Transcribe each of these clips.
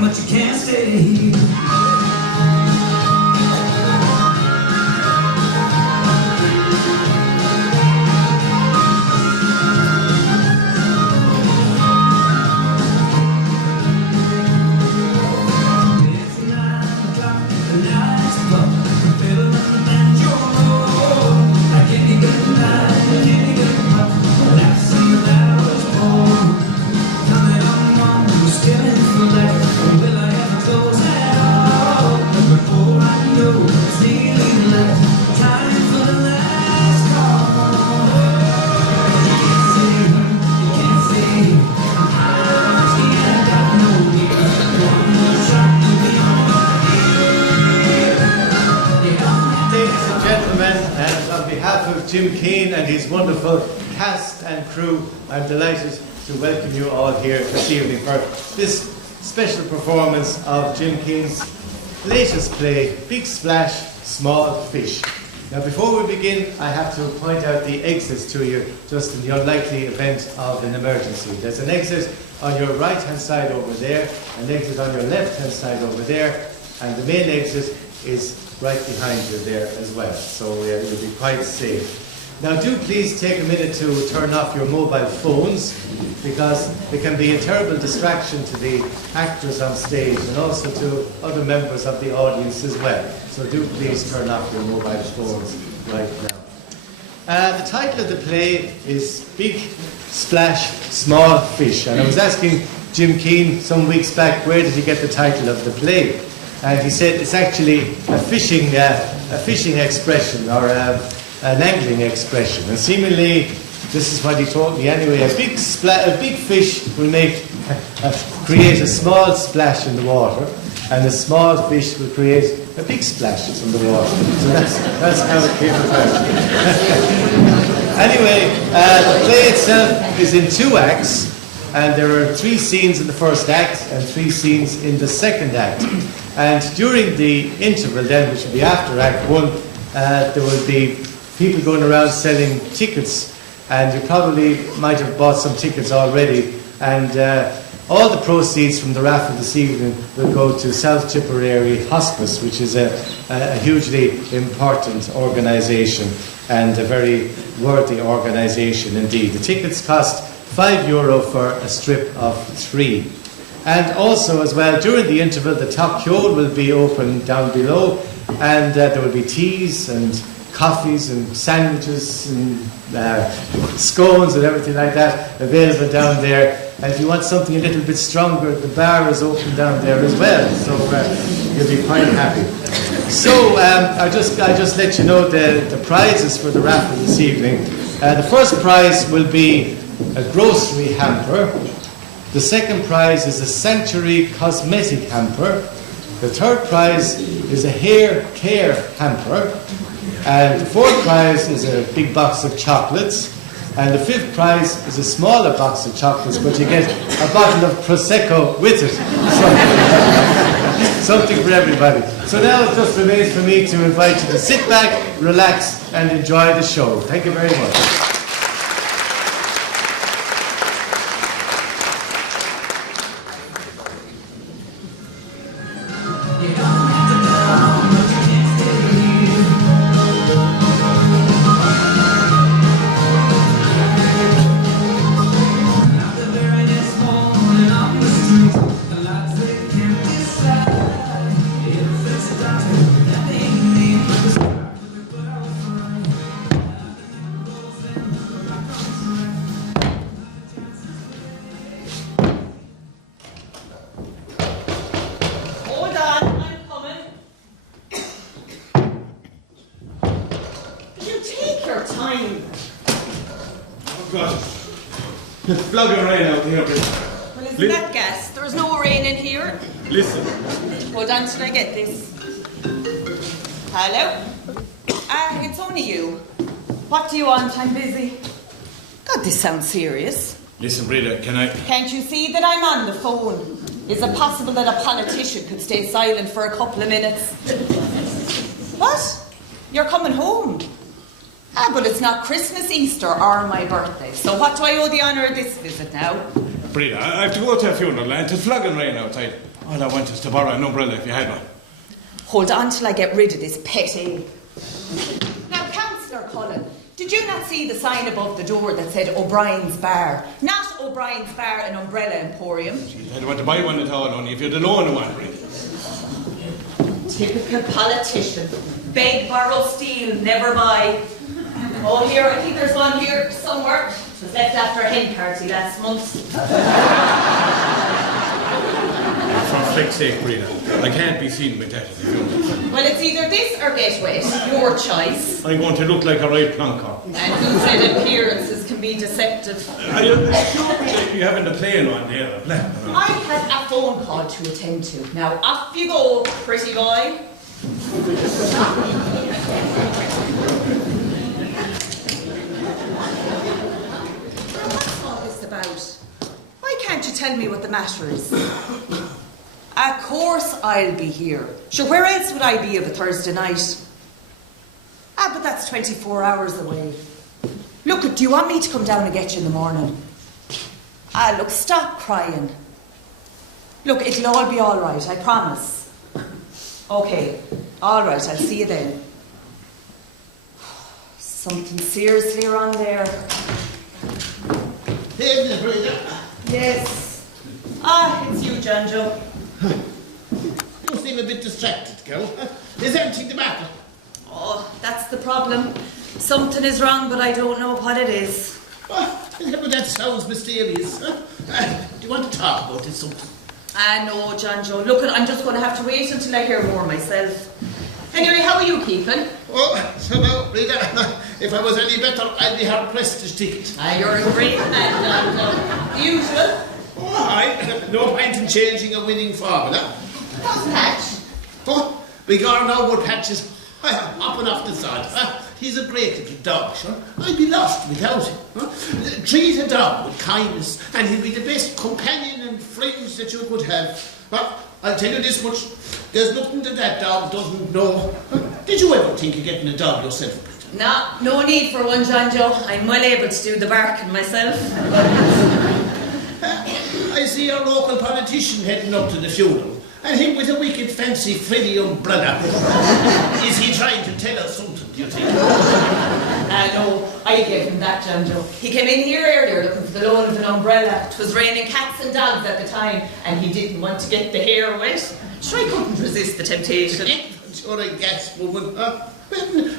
But you can't stay here. Jim Keane and his wonderful cast and crew, I'm delighted to welcome you all here this evening for this special performance of Jim Keane's latest play, Big Splash, Small Fish. Now before we begin, I have to point out the exits to you, just in the unlikely event of an emergency. There's an exit on your right hand side over there, an exit on your left hand side over there, and the main exit is right behind you there as well, so you'll be quite safe. Now do please take a minute to turn off your mobile phones, because they can be a terrible distraction to the actors on stage and also to other members of the audience as well. So do please turn off your mobile phones right now. The title of the play is Big Splash, Small Fish, and I was asking Jim Keane some weeks back where did he get the title of the play, and he said it's actually a fishing expression, or an angling expression, and seemingly this is what he told me anyway. A big fish will create a small splash in the water, and a small fish will create a big splash in the water. So that's how it came about. Anyway, the play itself is in 2 acts, and there are 3 scenes in the first act and 3 scenes in the second act. And during the interval then, which will be after Act 1, there will be people going around selling tickets, and you probably might have bought some tickets already, and all the proceeds from the raffle this evening will go to South Tipperary Hospice, which is a hugely important organisation and a very worthy organisation indeed. The tickets cost €5 for a strip of 3. And also as well, during the interval, the top queue will be open down below, and there will be teas and coffees and sandwiches and scones and everything like that available down there. And if you want something a little bit stronger, the bar is open down there as well, so you'll be quite happy. So I just let you know the prizes for the raffle this evening. The first prize will be a grocery hamper. The second prize is a Sanctuary cosmetic hamper. The third prize is a hair care hamper. And the fourth prize is a big box of chocolates. And the fifth prize is a smaller box of chocolates, but you get a bottle of Prosecco with it. So, something for everybody. So now it just remains for me to invite you to sit back, relax, and enjoy the show. Thank you very much. Hold on till I get this. Hello? It's only you. What do you want? I'm busy. God, this sounds serious. Listen, Breda, Can't you see that I'm on the phone? Is it possible that a politician could stay silent for a couple of minutes? What? You're coming home? But it's not Christmas, Easter, or my birthday. So what do I owe the honour of this visit now? Breda, I have to go to a funeral and it's flogging rain outside. All I want is to borrow an umbrella if you had one. Hold on till I get rid of this petty. Now, Councillor Cullen, did you not see the sign above the door that said O'Brien's Bar? Not O'Brien's Bar, an umbrella emporium. Jeez, I don't want to buy one at all, only if you're the loan one, Breda. Typical politician. Beg, borrow, steal, never buy. Oh, here, I think there's one here somewhere. It was left after a hen party last month. For flick's sake, Breda, I can't be seen with that at the funeral. Well, it's either this or get wet. Your choice. I'm going to look like a right plonker. And who said appearances can be deceptive? Are you sure, Breda, you haven't a plane on there? I had a phone call to attend to. Now, off you go, pretty boy. What's all this about? Why can't you tell me what the matter is? Of course I'll be here. Sure, where else would I be of a Thursday night? But that's 24 hours away. Look, do you want me to come down and get you in the morning? Look, stop crying. Look, it'll all be all right, I promise. Okay, all right, I'll see you then. Something seriously wrong there. Evening, Breda. Yes. It's you, John Joe. You seem a bit distracted, girl. Is anything the matter? Oh, that's the problem. Something is wrong, but I don't know what it is. But that sounds mysterious. Do you want to talk about this something? No, John Joe. Look, I'm just going to have to wait until I hear more myself. Anyway, how are you keeping? Oh, so now, Breda, if I was any better, I'd be her prestige ticket. You're a great man, John Joe. The usual. Oh, aye. No point in changing a winning formula. How's Patch? Oh, begone now, but Patch is hopping off the side. He's a great little dog, sure. I'd be lost without him. Treat a dog with kindness, and he'll be the best companion and friends that you could have. I'll tell you this much, there's nothing that dog doesn't know. Did you ever think of getting a dog yourself? No need for one, John Joe. I'm well able to do the barking myself. I see a local politician heading up to the funeral, and him with a wicked fancy Freddy umbrella. Is he trying to tell us something, do you think? No, I gave him that, John Joe. He came in here earlier looking for the loan of an umbrella. It was raining cats and dogs at the time, and he didn't want to get the hair wet. Sure, I couldn't resist the temptation. Sure, I guess, woman.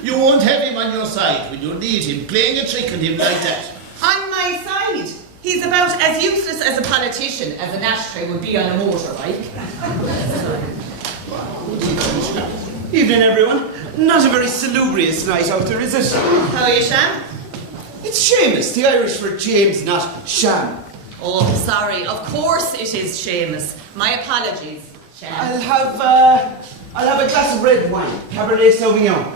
You won't have him on your side when you need him, playing a trick on him like that. On my side? He's about as useless as a politician as an ashtray would be on a motorbike. Evening, everyone. Not a very salubrious night out there, is it? How are you, Sham? It's Seamus, the Irish for James, not Sham. Oh, sorry. Of course it is Seamus. My apologies, Sham. I'll have a glass of red wine, Cabernet Sauvignon.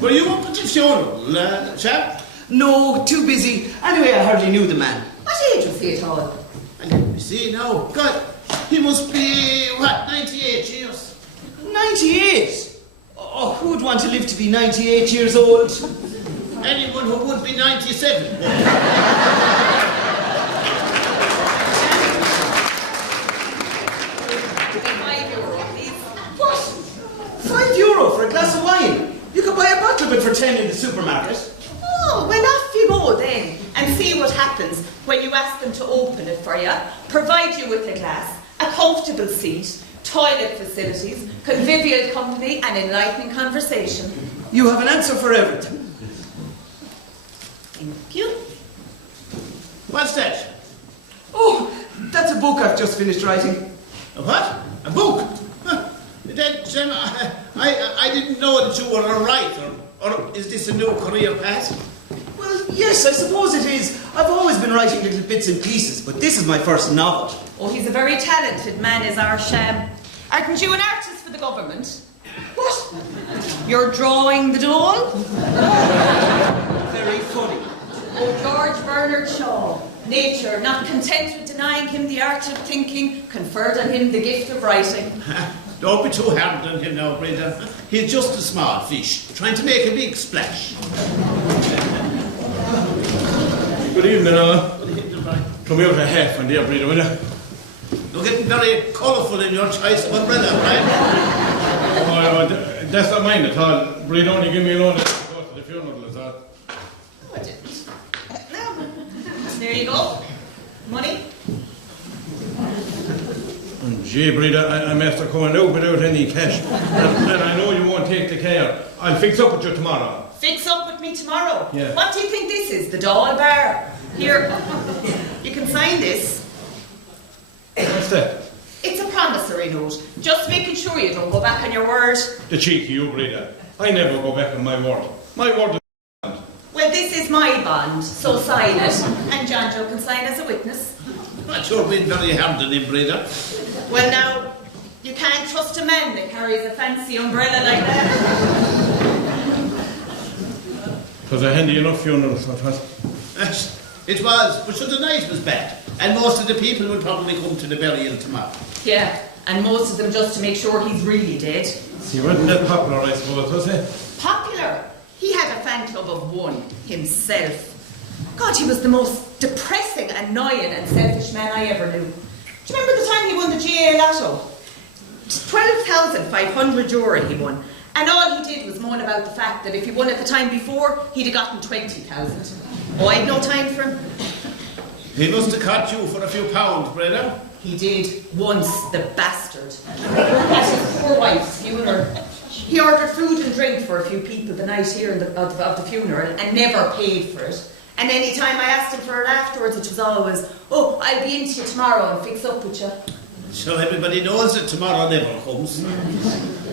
Were you up at the funeral, chap? No, too busy. Anyway, I hardly knew the man. What age was he at all? And let me see now. God, he must be, 98 years? 98? Oh, who would want to live to be 98 years old? Anyone who would be 97. €5, please. What? €5 for a glass of wine? You could buy a bottle of it for 10 in the supermarket. Oh, well, off you go then, and see what happens when you ask them to open it for you, provide you with a glass, a comfortable seat, toilet facilities, convivial company, and enlightening conversation. You have an answer for everything. Thank you. What's that? Oh, that's a book I've just finished writing. A what? A book? I didn't know that you were a writer. Or is this a new career path? Well, yes, I suppose it is. I've always been writing little bits and pieces, but this is my first novel. Oh, he's a very talented man, is our Sham. Aren't you an artist for the government? What? You're drawing the doll? Very funny. Oh, George Bernard Shaw. Nature, not content with denying him the art of thinking, conferred on him the gift of writing. Don't be too hard on him now, Breda. He's just a small fish, trying to make a big splash. Good evening, all. Good evening, Brian. Come here for half one there, Breda, will you? You're getting very colourful in your choice of umbrella, right? Oh, that's not mine at all. Breda only give me a loan to go to the funeral, is all. No, I didn't. No. There you go. Money. Gee, Breda, I'm after going out without any cash. And I know you won't take the care. I'll fix up with you tomorrow. Fix up with me tomorrow. Yeah. What do you think this is? The Dáil Bar? Here, you can sign this. What's that? It's a promissory note. Just making sure you don't go back on your word. The cheeky you, Breda. I never go back on my word. My word is Well, this is my bond, so sign it. And John Joe can sign as a witness. But you're being very hard on him, Breda. Well, now, you can't trust a man that carries a fancy umbrella like that. It was a handy enough funeral, so it was. Yes, it was, but so the night was bad. And most of the people will probably come to the burial tomorrow. Yeah, and most of them just to make sure he's really dead. He wasn't that popular, I suppose, was he? Popular. He had a fan club of one himself. God, he was the most depressing, annoying and selfish man I ever knew. Do you remember the time he won the GA Lotto? 12,500 euro he won. And all he did was moan about the fact that if he won it the time before, he'd have gotten 20,000. Oh, I'd no time for him. He must have caught you for a few pounds, Breda. He did once, the bastard. At his poor wife's funeral. He ordered food and drink for a few people the night here of the funeral and never paid for it. And any time I asked him for it afterwards, it was always, oh, I'll be into you tomorrow and fix up with you. So everybody knows that tomorrow never comes.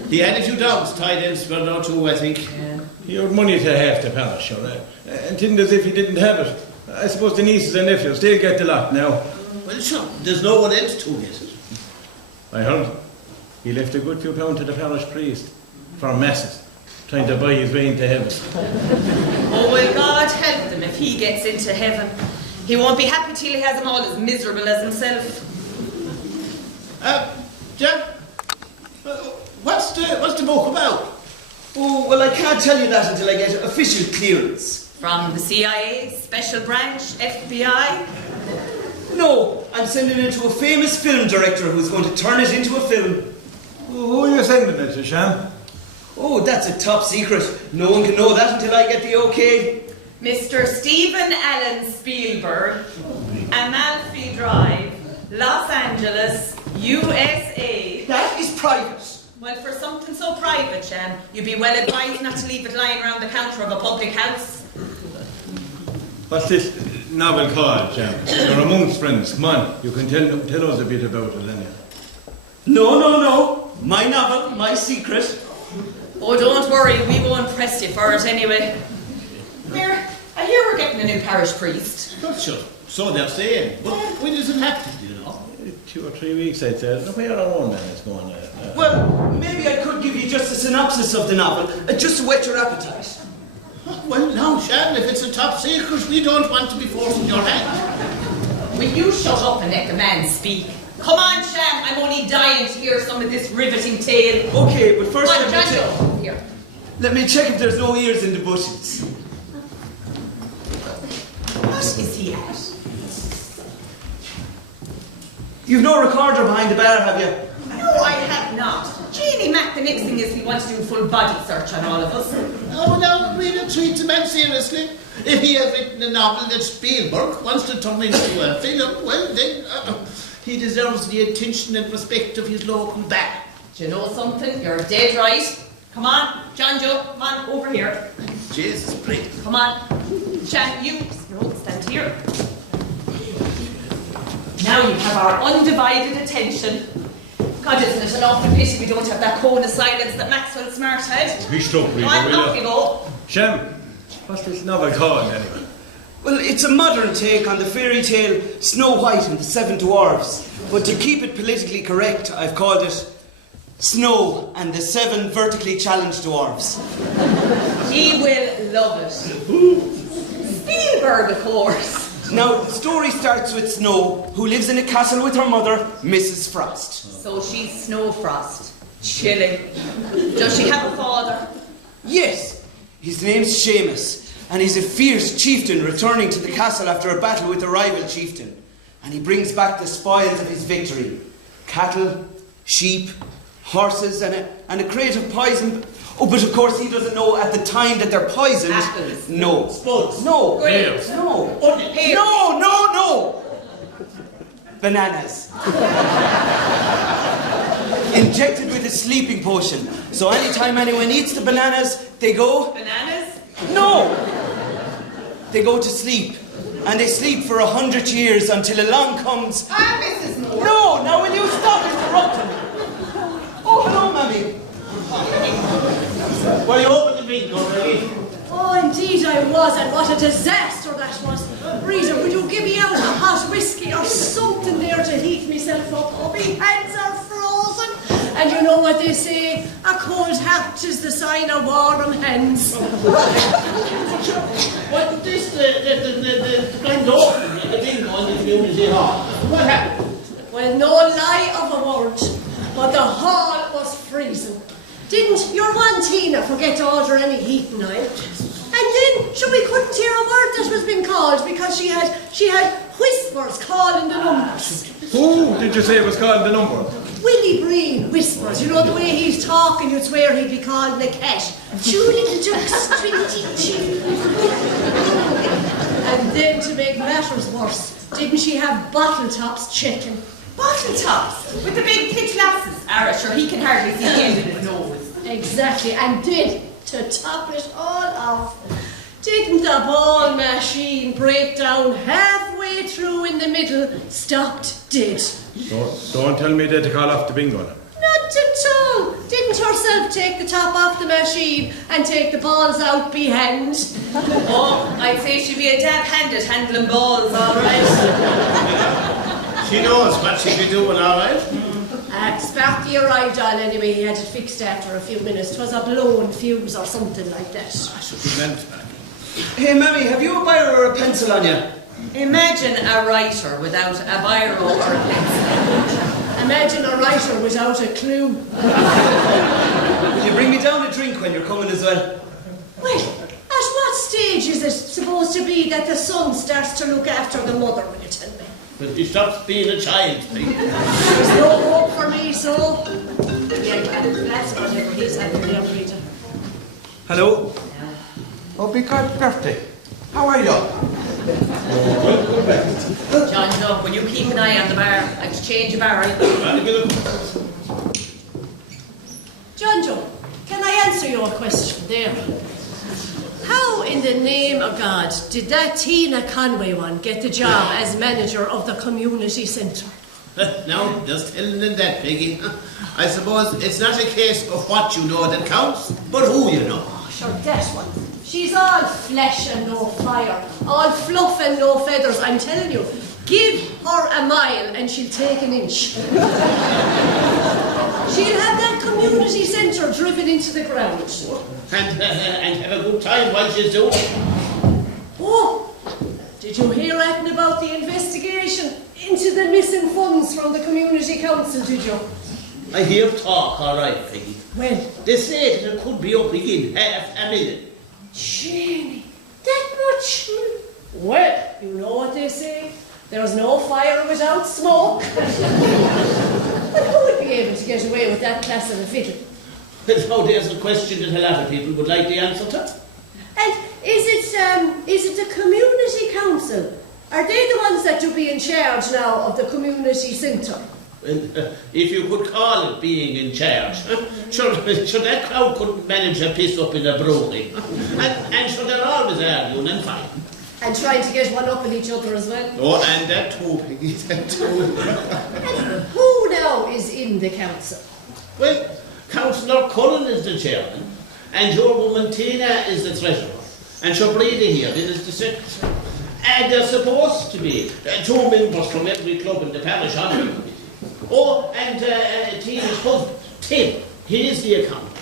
He had a few dogs tied in, spread out too, I think. Yeah. He owed money to half the palace, sure. And didn't as if he didn't have it. I suppose the nieces and nephews, they'll get the lot now. Well, sure, there's no one else to get it. I heard he left a good few pounds to the parish priest for masses, trying to buy his way into heaven. Oh, well, God help him if he gets into heaven. He won't be happy till he has them all as miserable as himself. Jack, what's the book about? Oh, well, I can't tell you that until I get official clearance. From the CIA, Special Branch, FBI? No, I'm sending it to a famous film director who's going to turn it into a film. Who are you sending it to, Sham? Oh, that's a top secret. No one can know that until I get the okay. Mr. Stephen Allen Spielberg, Amalfi Drive, Los Angeles, USA. That is private. Well, for something so private, Sham, you'd be well advised not to leave it lying around the counter of a public house. What's this novel called, Sham? You're amongst friends. Come on, you can tell us a bit about it, then. No. My novel, my secret. Oh, don't worry, we won't press you for it anyway. Here, I hear we're getting a new parish priest. Not sure. So they're saying. But when does it happen, do you know? 2 or 3 weeks, I'd say. Where our own man is going. Well, maybe I could give you just a synopsis of the novel, just to whet your appetite. Well, now, Sham, if it's a top secret, we don't want to be forcing your hand. Will you shut up and let the man speak? Come on, Sham, I'm only dying to hear some of this riveting tale. Okay, but first Come on, Jojo, here. let me check if there's no ears in the bushes. What is he at? You've no recorder behind the bar, have you? No, I have not. Jeannie Mac, the next thing is we want to do a full body search on all of us. Oh, no, we don't treat the man seriously. If he has written a novel that Spielberg wants to turn into a film, well, then he deserves the attention and respect of his local bar. Do you know something? You're dead right. Come on, John Joe, come on, over here. Jesus, great. Come on. Sham, you stand here. Now you have our undivided attention. God, isn't it an awful pity we don't have that cone of silence that Maxwell Smart had? We stop reading, Come on, will off you go. Sham, what's this novel called, anyway? Well, it's a modern take on the fairy tale Snow White and the Seven Dwarfs. But to keep it politically correct, I've called it Snow and the Seven Vertically Challenged Dwarfs. He will love it. Spielberg, of course. Now, the story starts with Snow, who lives in a castle with her mother, Mrs. Frost. So she's Snow Frost. Chilling. Does she have a father? Yes, his name's Seamus. And he's a fierce chieftain returning to the castle after a battle with a rival chieftain. And he brings back the spoils of his victory. Cattle, sheep, horses, and a crate of poison. Oh, but of course he doesn't know at the time that they're poisoned. Apples. No. Spuds. No. Grapes. No. Pears. No. Bananas. Injected with a sleeping potion. So anytime anyone eats the bananas, they go... Bananas? No! They go to sleep. And they sleep for 100 years until along comes... Mrs. Moore. No! Now will you stop interrupting me? Oh, hello, Mammy. Well, you opened the bingo already. Oh, indeed I was, and what a disaster that was. Rita, would you give me out a hot whiskey or something there to heat myself up? Oh, my hands are frozen. And you know what they say, a cold hat is the sign of warm hands. What this, the grand opening of the bingo in the community hall? What happened? Well, no lie of a word, but the hall was freezing. Didn't your one Tina forget to order any heating oil? And then, sure, we couldn't hear a word that was being called because she had whispers calling the numbers. Who did you say was calling the number? Willie Breen whispers, you know the way he's talking, you'd swear he'd be calling a cat. Two little ducks, And then to make matters worse, didn't she have bottle tops chicken? Bottle tops with the big thick glasses. Sure, he can hardly see the end of his nose. Exactly, and did, to top it all off, didn't the ball machine break down halfway through in the middle, stopped dead? Don't tell me that to call off the bingo now. Not at all. Didn't herself take the top off the machine and take the balls out behind? Oh, I'd say she'd be a dab-handed handling balls, all right. She knows what she'll be doing, all right. Sparky arrived on anyway, he had it fixed after a few minutes. 'Twas a blown fuse or something like that. I should be meant, man. Hey, Mammy, have you a biro or a pencil on you? Imagine a writer without a biro or a pencil. Imagine a writer without a clue. Will you bring me down a drink when you're coming as well? Well, at what stage is it supposed to be that the son starts to look after the mother, will you tell me? But he stops being a child, Peggy. There's no hope for me, so... Yeah, that's whatever he's having there, Rita. Hello? Oh, big birthday. How are you? John, look, will you keep an eye on the bar? I have to change a barrel. John, can I answer your question there? How in the name of God did that Tina Conway one get the job as manager of the community centre? Now, just telling them that, Peggy. I suppose it's not a case of what you know that counts, but who you know. Oh, sure, that one. She's all flesh and no fire, all fluff and no feathers, I'm telling you. Give her a mile and she'll take an inch. She'll have that community centre driven into the ground. And have a good time while she's doing it. Oh, did you hear anything about the investigation into the missing funds from the community council, did you? I hear talk, all right, Peggy. Well, They say that it could be up again $500,000. Jamie, that much? Well, you know what they say. There's no fire without smoke. But who would be able to get away with that class of a fiddle? Well, now there's a question that a lot of people would like the answer to. And is it the community council? Are they the ones that do be in charge now of the community centre? Well, if you could call it being in charge. Sure, that crowd couldn't manage a piss up in a brewery. And sure, they're always arguing and fighting. And trying to get one up in each other as well. Oh, and that too, Peggy, that too. And who now is in the council? Well, Councillor Cullen is the chairman, and your woman Tina is the treasurer, and sure, Breda here is the secretary. And there's supposed to be 2 members from every club in the parish on the committee. Oh, and Tina's husband, Tim, he is the accountant.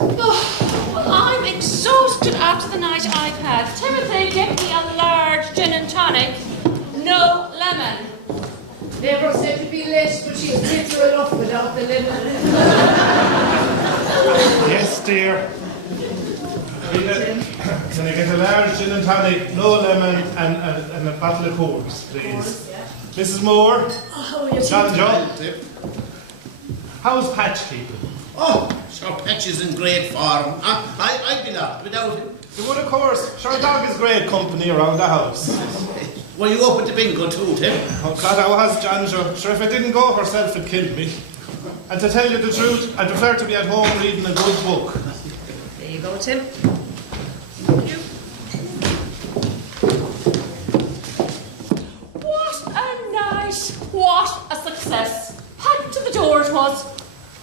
Oh, well, I'm exhausted after the night I've had. Timothy, get me a large gin and tonic. No lemon. Never said to be less, but she's bitter enough without the lemon. Yes, dear. Can I get a large gin and tonic, no lemon, and a bottle of Coors, please? Mrs. Moore? Oh, how are you? John Joe? How's Patch keeping? Oh, sure, Patch is in great form. I'd be lost without him. Well, of course. Sure, dog is great company around the house. Were you up at the bingo too, Tim? Oh, God, I was, John Joe. Sure, if I didn't go herself, it'd kill me. And to tell you the truth, I'd prefer to be at home reading a good book. There you go, Tim. Thank you. What a night! What a success! Packed to the door it was.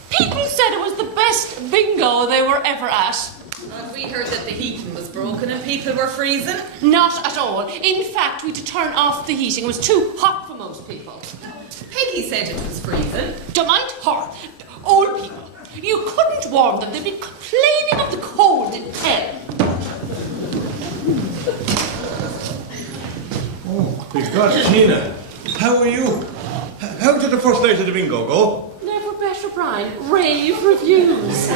People said it was the best bingo they were ever at. And we heard that the heating was broken and people were freezing. Not at all. In fact, we had to turn off the heating. It was too hot for most people. Peggy said it was freezing. Don't mind her. Old people. You couldn't warm them. They'd be complaining of the cold in hell. Oh, good God, Tina. How are you? How did the first night of the bingo go? Never better, Brian. Rave reviews.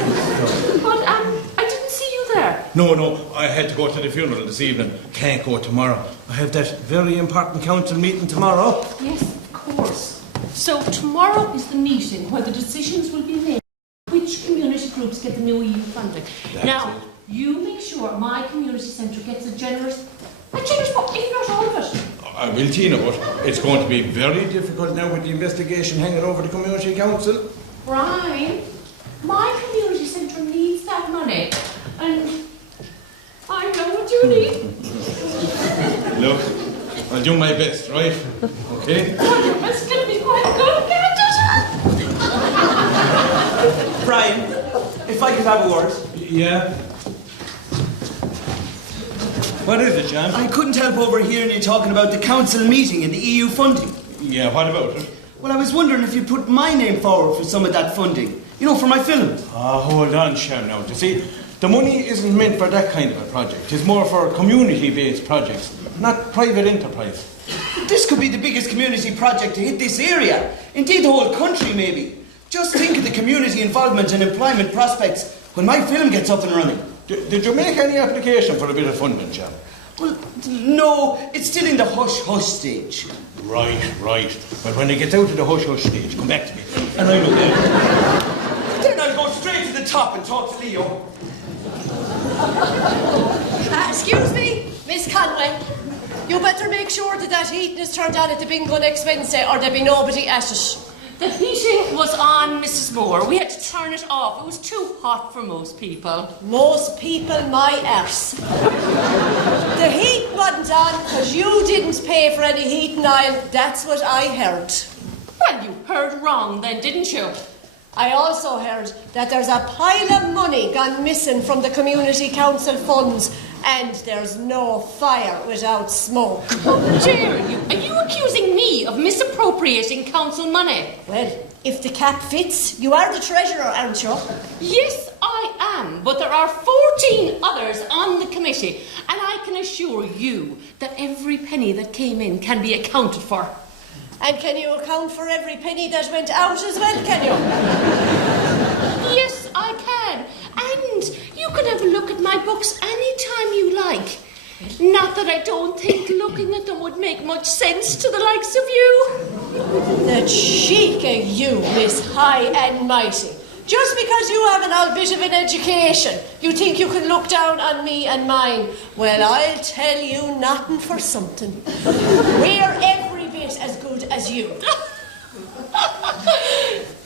But, I didn't see you there. No, I had to go to the funeral this evening. Can't go tomorrow. I have that very important council meeting tomorrow. Yes, of course. So tomorrow is the meeting where the decisions will be made. Which community groups get the new EU funding? Now, you make sure my community centre gets a generous part, if not all of it. I will, Tina, but it's going to be very difficult now with the investigation hanging over the community council. Brian, my community centre needs that money. And I know what you need. Look, I'll do my best, right? Okay? Well, your best's going to be quite good, can't it? Brian, if I could have a word. Yeah? What is it, Sham? I couldn't help overhearing you talking about the council meeting and the EU funding. Yeah, what about it? Well, I was wondering if you'd put my name forward for some of that funding. You know, for my film. Hold on, Sham, now. You see, the money isn't meant for that kind of a project. It's more for community-based projects, not private enterprise. This could be the biggest community project to hit this area. Indeed, the whole country, maybe. Just think of the community involvement and employment prospects when my film gets up and running. Did you make any application for a bit of funding, Sham? Well, no, it's still in the hush-hush stage. Right. But when it gets out of the hush-hush stage, come back to me. And I will Then I'll go straight to the top and talk to Leo. Excuse me, Miss Conway. You better make sure that heating is turned on at the bingo next Wednesday or there'll be nobody at it. The heating was on, Mrs. Moore. We had to turn it off. It was too hot for most people. Most people, my arse. The heat wasn't on because you didn't pay for any heating oil. That's what I heard. Well, you heard wrong then, didn't you? I also heard that there's a pile of money gone missing from the community council funds and there's no fire without smoke. How dare you? Are you accusing me of misappropriating council money? Well, if the cap fits, you are the treasurer, aren't you? Yes, I am, but there are 14 others on the committee, and I can assure you that every penny that came in can be accounted for. And can you account for every penny that went out as well, can you? Yes, I can. And you can have a look at my books any time you like. Not that I don't think looking at them would make much sense to the likes of you. The cheek of you, Miss High and Mighty. Just because you have an old bit of an education, you think you can look down on me and mine. Well, I'll tell you nothing for something. We're every bit as good as you.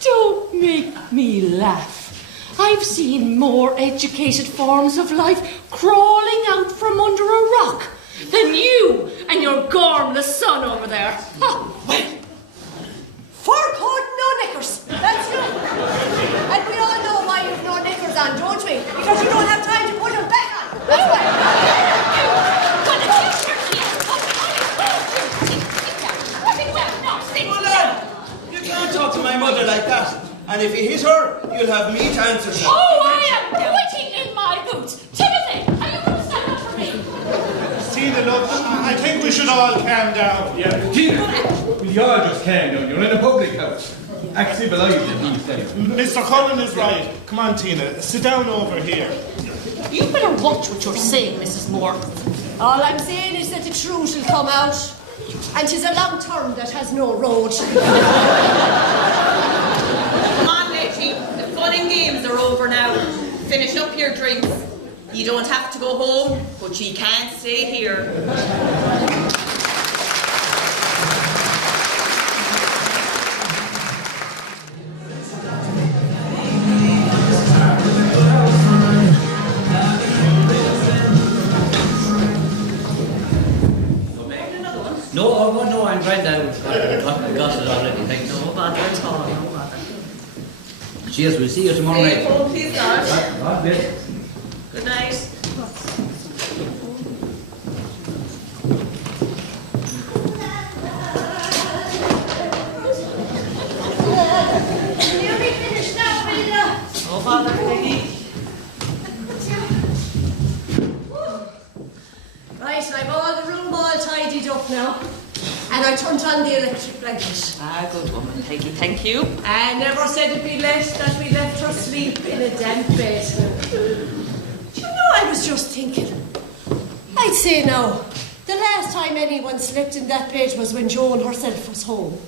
Don't make me laugh. I've seen more educated forms of life crawling out from under a rock than you and your gormless son over there. Well, fur-coat, no knickers. That's you. And we all know why you've no knickers on, don't we? Because you don't have time to put them back on. That's why. You can't talk to my mother like that. And if you hit her, you'll have me to answer to. Oh, I am quitting in my boots. Timothy, are you going to stand up for me? Tina, look, I think we should all calm down. Yeah, Tina, will you all just calm down? You're in a public house. Act civilised these days. Mr. Cullen is right. Come on, Tina, sit down over here. You better watch what you're saying, Mrs. Moore. All I'm saying is that the truth will come out, and 'tis a long term that has no road. Come on, Letty. The fun and games are over now. Finish up your drinks. You don't have to go home, but you can't stay here. No, I'm Breda. I got it already. Thanks. No bother at all, no bother. Cheers, we'll see you tomorrow night. Stay home, please, God. God bless. Good night. Nearly finished now, Breda. No bother, Peggy. Right, I've all the room all tidied up now. And I turned on the electric blanket. Ah, good woman, Peggy, thank you. I never said it'd be left that we left her sleep in a damp bed. Do you know, I was just thinking. I'd say now, the last time anyone slept in that bed was when Joan herself was home.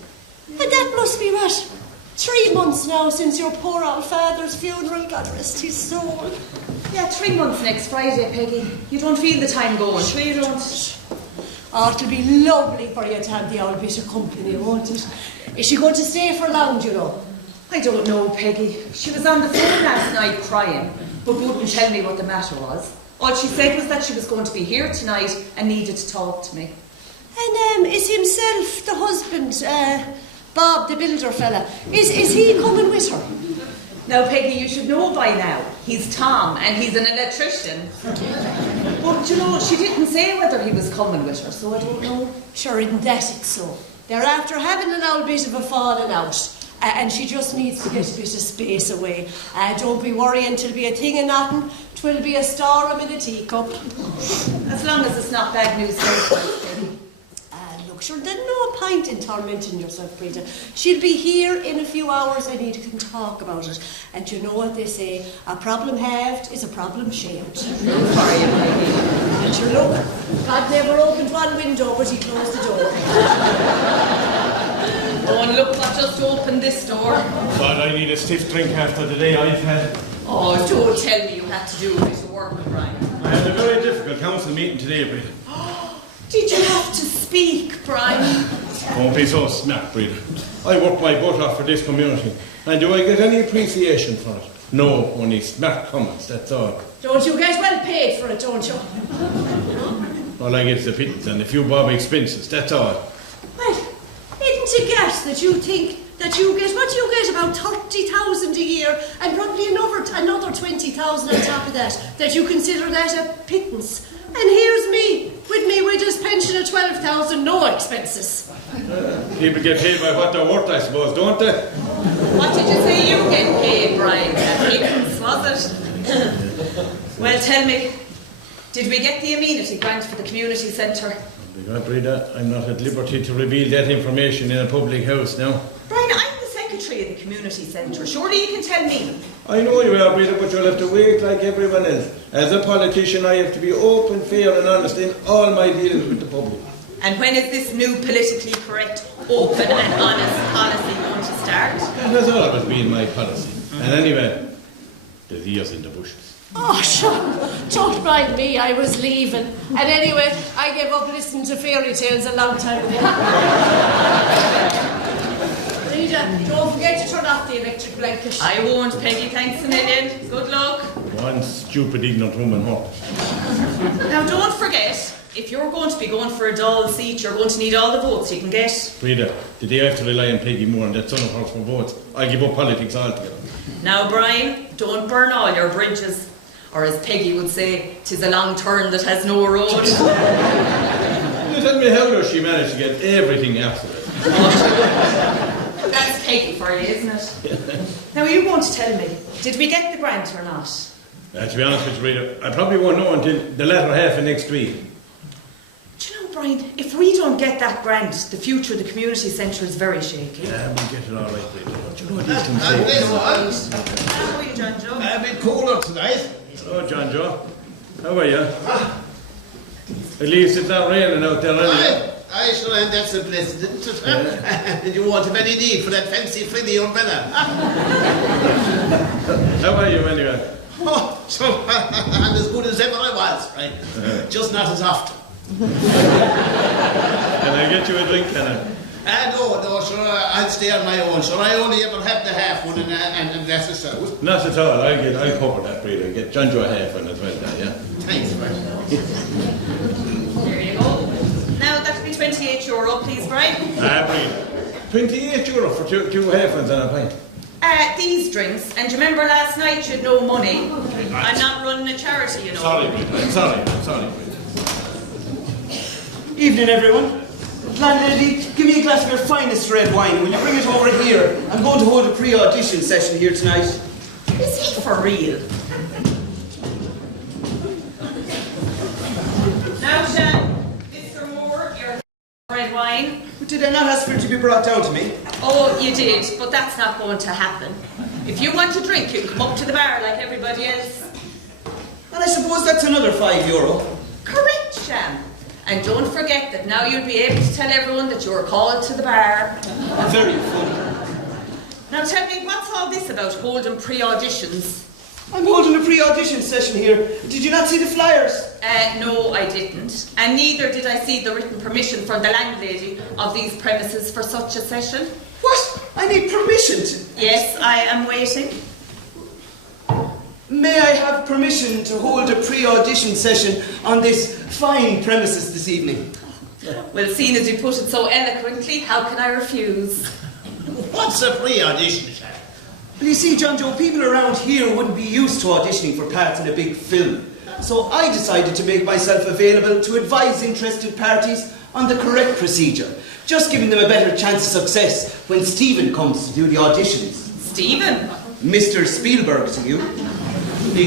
And that must be what? 3 months now since your poor old father's funeral, God rest his soul. Yeah, 3 months next Friday, Peggy. You don't feel the time going, sure you don't? Oh, it'll be lovely for you to have the old bit of company, won't it? Is she going to stay for long, do you know? I don't know, Peggy. She was on the phone last night crying, but wouldn't tell me what the matter was. All she said was that she was going to be here tonight and needed to talk to me. And is himself, the husband, Bob, the builder fella, is he coming with her? Now, Peggy, you should know by now. He's Tom, and he's an electrician. But, you know, she didn't say whether he was coming with her, so I don't know. Sure, isn't that it so? They're after having an old bit of a falling out, and she just needs to get a bit of space away. Don't be worrying, it'll be a thing of nothing. 'Twill be a storeroom in a teacup. As long as it's not bad news for us, Peggy. Look, sure, there's no point in tormenting yourself, Breda. She'll be here in a few hours and you can talk about it. And you know what they say, a problem halved is a problem shared. Sorry, Peggy. And sure, look, God never opened one window, but he closed the door. Oh, and look what just opened this door. God, I need a stiff drink after the day I've had. Oh, don't tell me you had to do a bit of work, Brian. I had a very difficult council meeting today, Breda. Did you have to speak, Brian? Don't be so smart, Breda. I worked my butt off for this community. And do I get any appreciation for it? No, only smart comments, that's all. Don't you get well paid for it, don't you? All I get is a pittance and a few bob expenses, that's all. Well, isn't it gas that you think that you get, what do you get, about 30,000 a year, and probably another 20,000 on top of that you consider that a pittance? And here's me, with me widow's pension of 12,000, no expenses. People get paid by what they're worth, I suppose, don't they? What did you say you get paid, Brian? A pittance, was it? Well, tell me, did we get the amenity grant for the community centre? God, Breda, I'm not at liberty to reveal that information in a public house now. Brian, I'm the secretary of the community centre. Surely you can tell me. I know you are, Breda, but you'll have to wait like everyone else. As a politician, I have to be open, fair and honest in all my dealings with the public. And when is this new politically correct, open and honest policy going to start? That has always been my policy. And anyway, there's ears in the bushes. Oh, sure. Don't mind me, I was leaving. And anyway, I gave up listening to fairy tales a long time ago. Rita, don't forget to turn off the electric blanket. I won't, Peggy, thanks a million. Good luck. One stupid, ignorant woman, huh? Now, don't forget, if you're going to be going for a Dáil seat, you're going to need all the votes you can get. Breda, did they have to rely on Peggy more and that son of hers for votes? I give up politics altogether. Now, Brian, don't burn all your bridges. Or as Peggy would say, 'tis a long turn that has no road. You tell me how does she manage to get everything absolute? That's Peggy for you, isn't it? Now, are you going to tell me, did we get the grant or not? To be honest with you, Breda, I probably won't know until the latter half of next week. Do you know, Brian, if we don't get that grant, the future of the community centre is very shaky. Yeah, we'll get it all right, Breda. Don't you know what these things say? How are you, John Joe? A bit cooler tonight. Oh, John Joe. How are you? At least it's not raining out there anyway. I sure, and that's a blessing, isn't it? And you won't have any need for that fancy frilly umbrella. How are you anyway? Oh, so I'm as good as ever I was, right? Just not as often. Can I get you a drink, can I? No, sure, I'll stay on my own. Sure, I only ever have the half one and that's a stout. Not at all. I'll cover that, Breda. Get John Joe a half one as well, yeah? Thanks, man. There you go. Now that'll be €28, please, Brian. Breda. €28 for two half ones and a pint. These drinks, and do you remember last night you had no money? I'm not running a charity, you know. Sorry, Breda. I'm sorry. Evening, everyone. Landlady, give me a glass of your finest red wine. Will you bring it over here? I'm going to hold a pre-audition session here tonight. Is he for real? Now, Sham, Mr. Moore, your red wine. But did I not ask for it to be brought down to me? Oh, you did, but that's not going to happen. If you want to drink, you can come up to the bar like everybody else. And I suppose that's another €5. Correct, Sham. And don't forget that now you'll be able to tell everyone that you were called to the bar. Very funny. Now tell me, what's all this about holding pre-auditions? I'm holding a pre-audition session here. Did you not see the flyers? No, I didn't. And neither did I see the written permission from the landlady of these premises for such a session. What? I need permission to... Yes, I am waiting. May I have permission to hold a pre-audition session on this fine premises this evening? Well, seeing as you put it so eloquently, how can I refuse? What's a pre-audition, Sham? Well, you see, John Joe, people around here wouldn't be used to auditioning for parts in a big film. So I decided to make myself available to advise interested parties on the correct procedure, just giving them a better chance of success when Stephen comes to do the auditions. Stephen? Mr. Spielberg to you.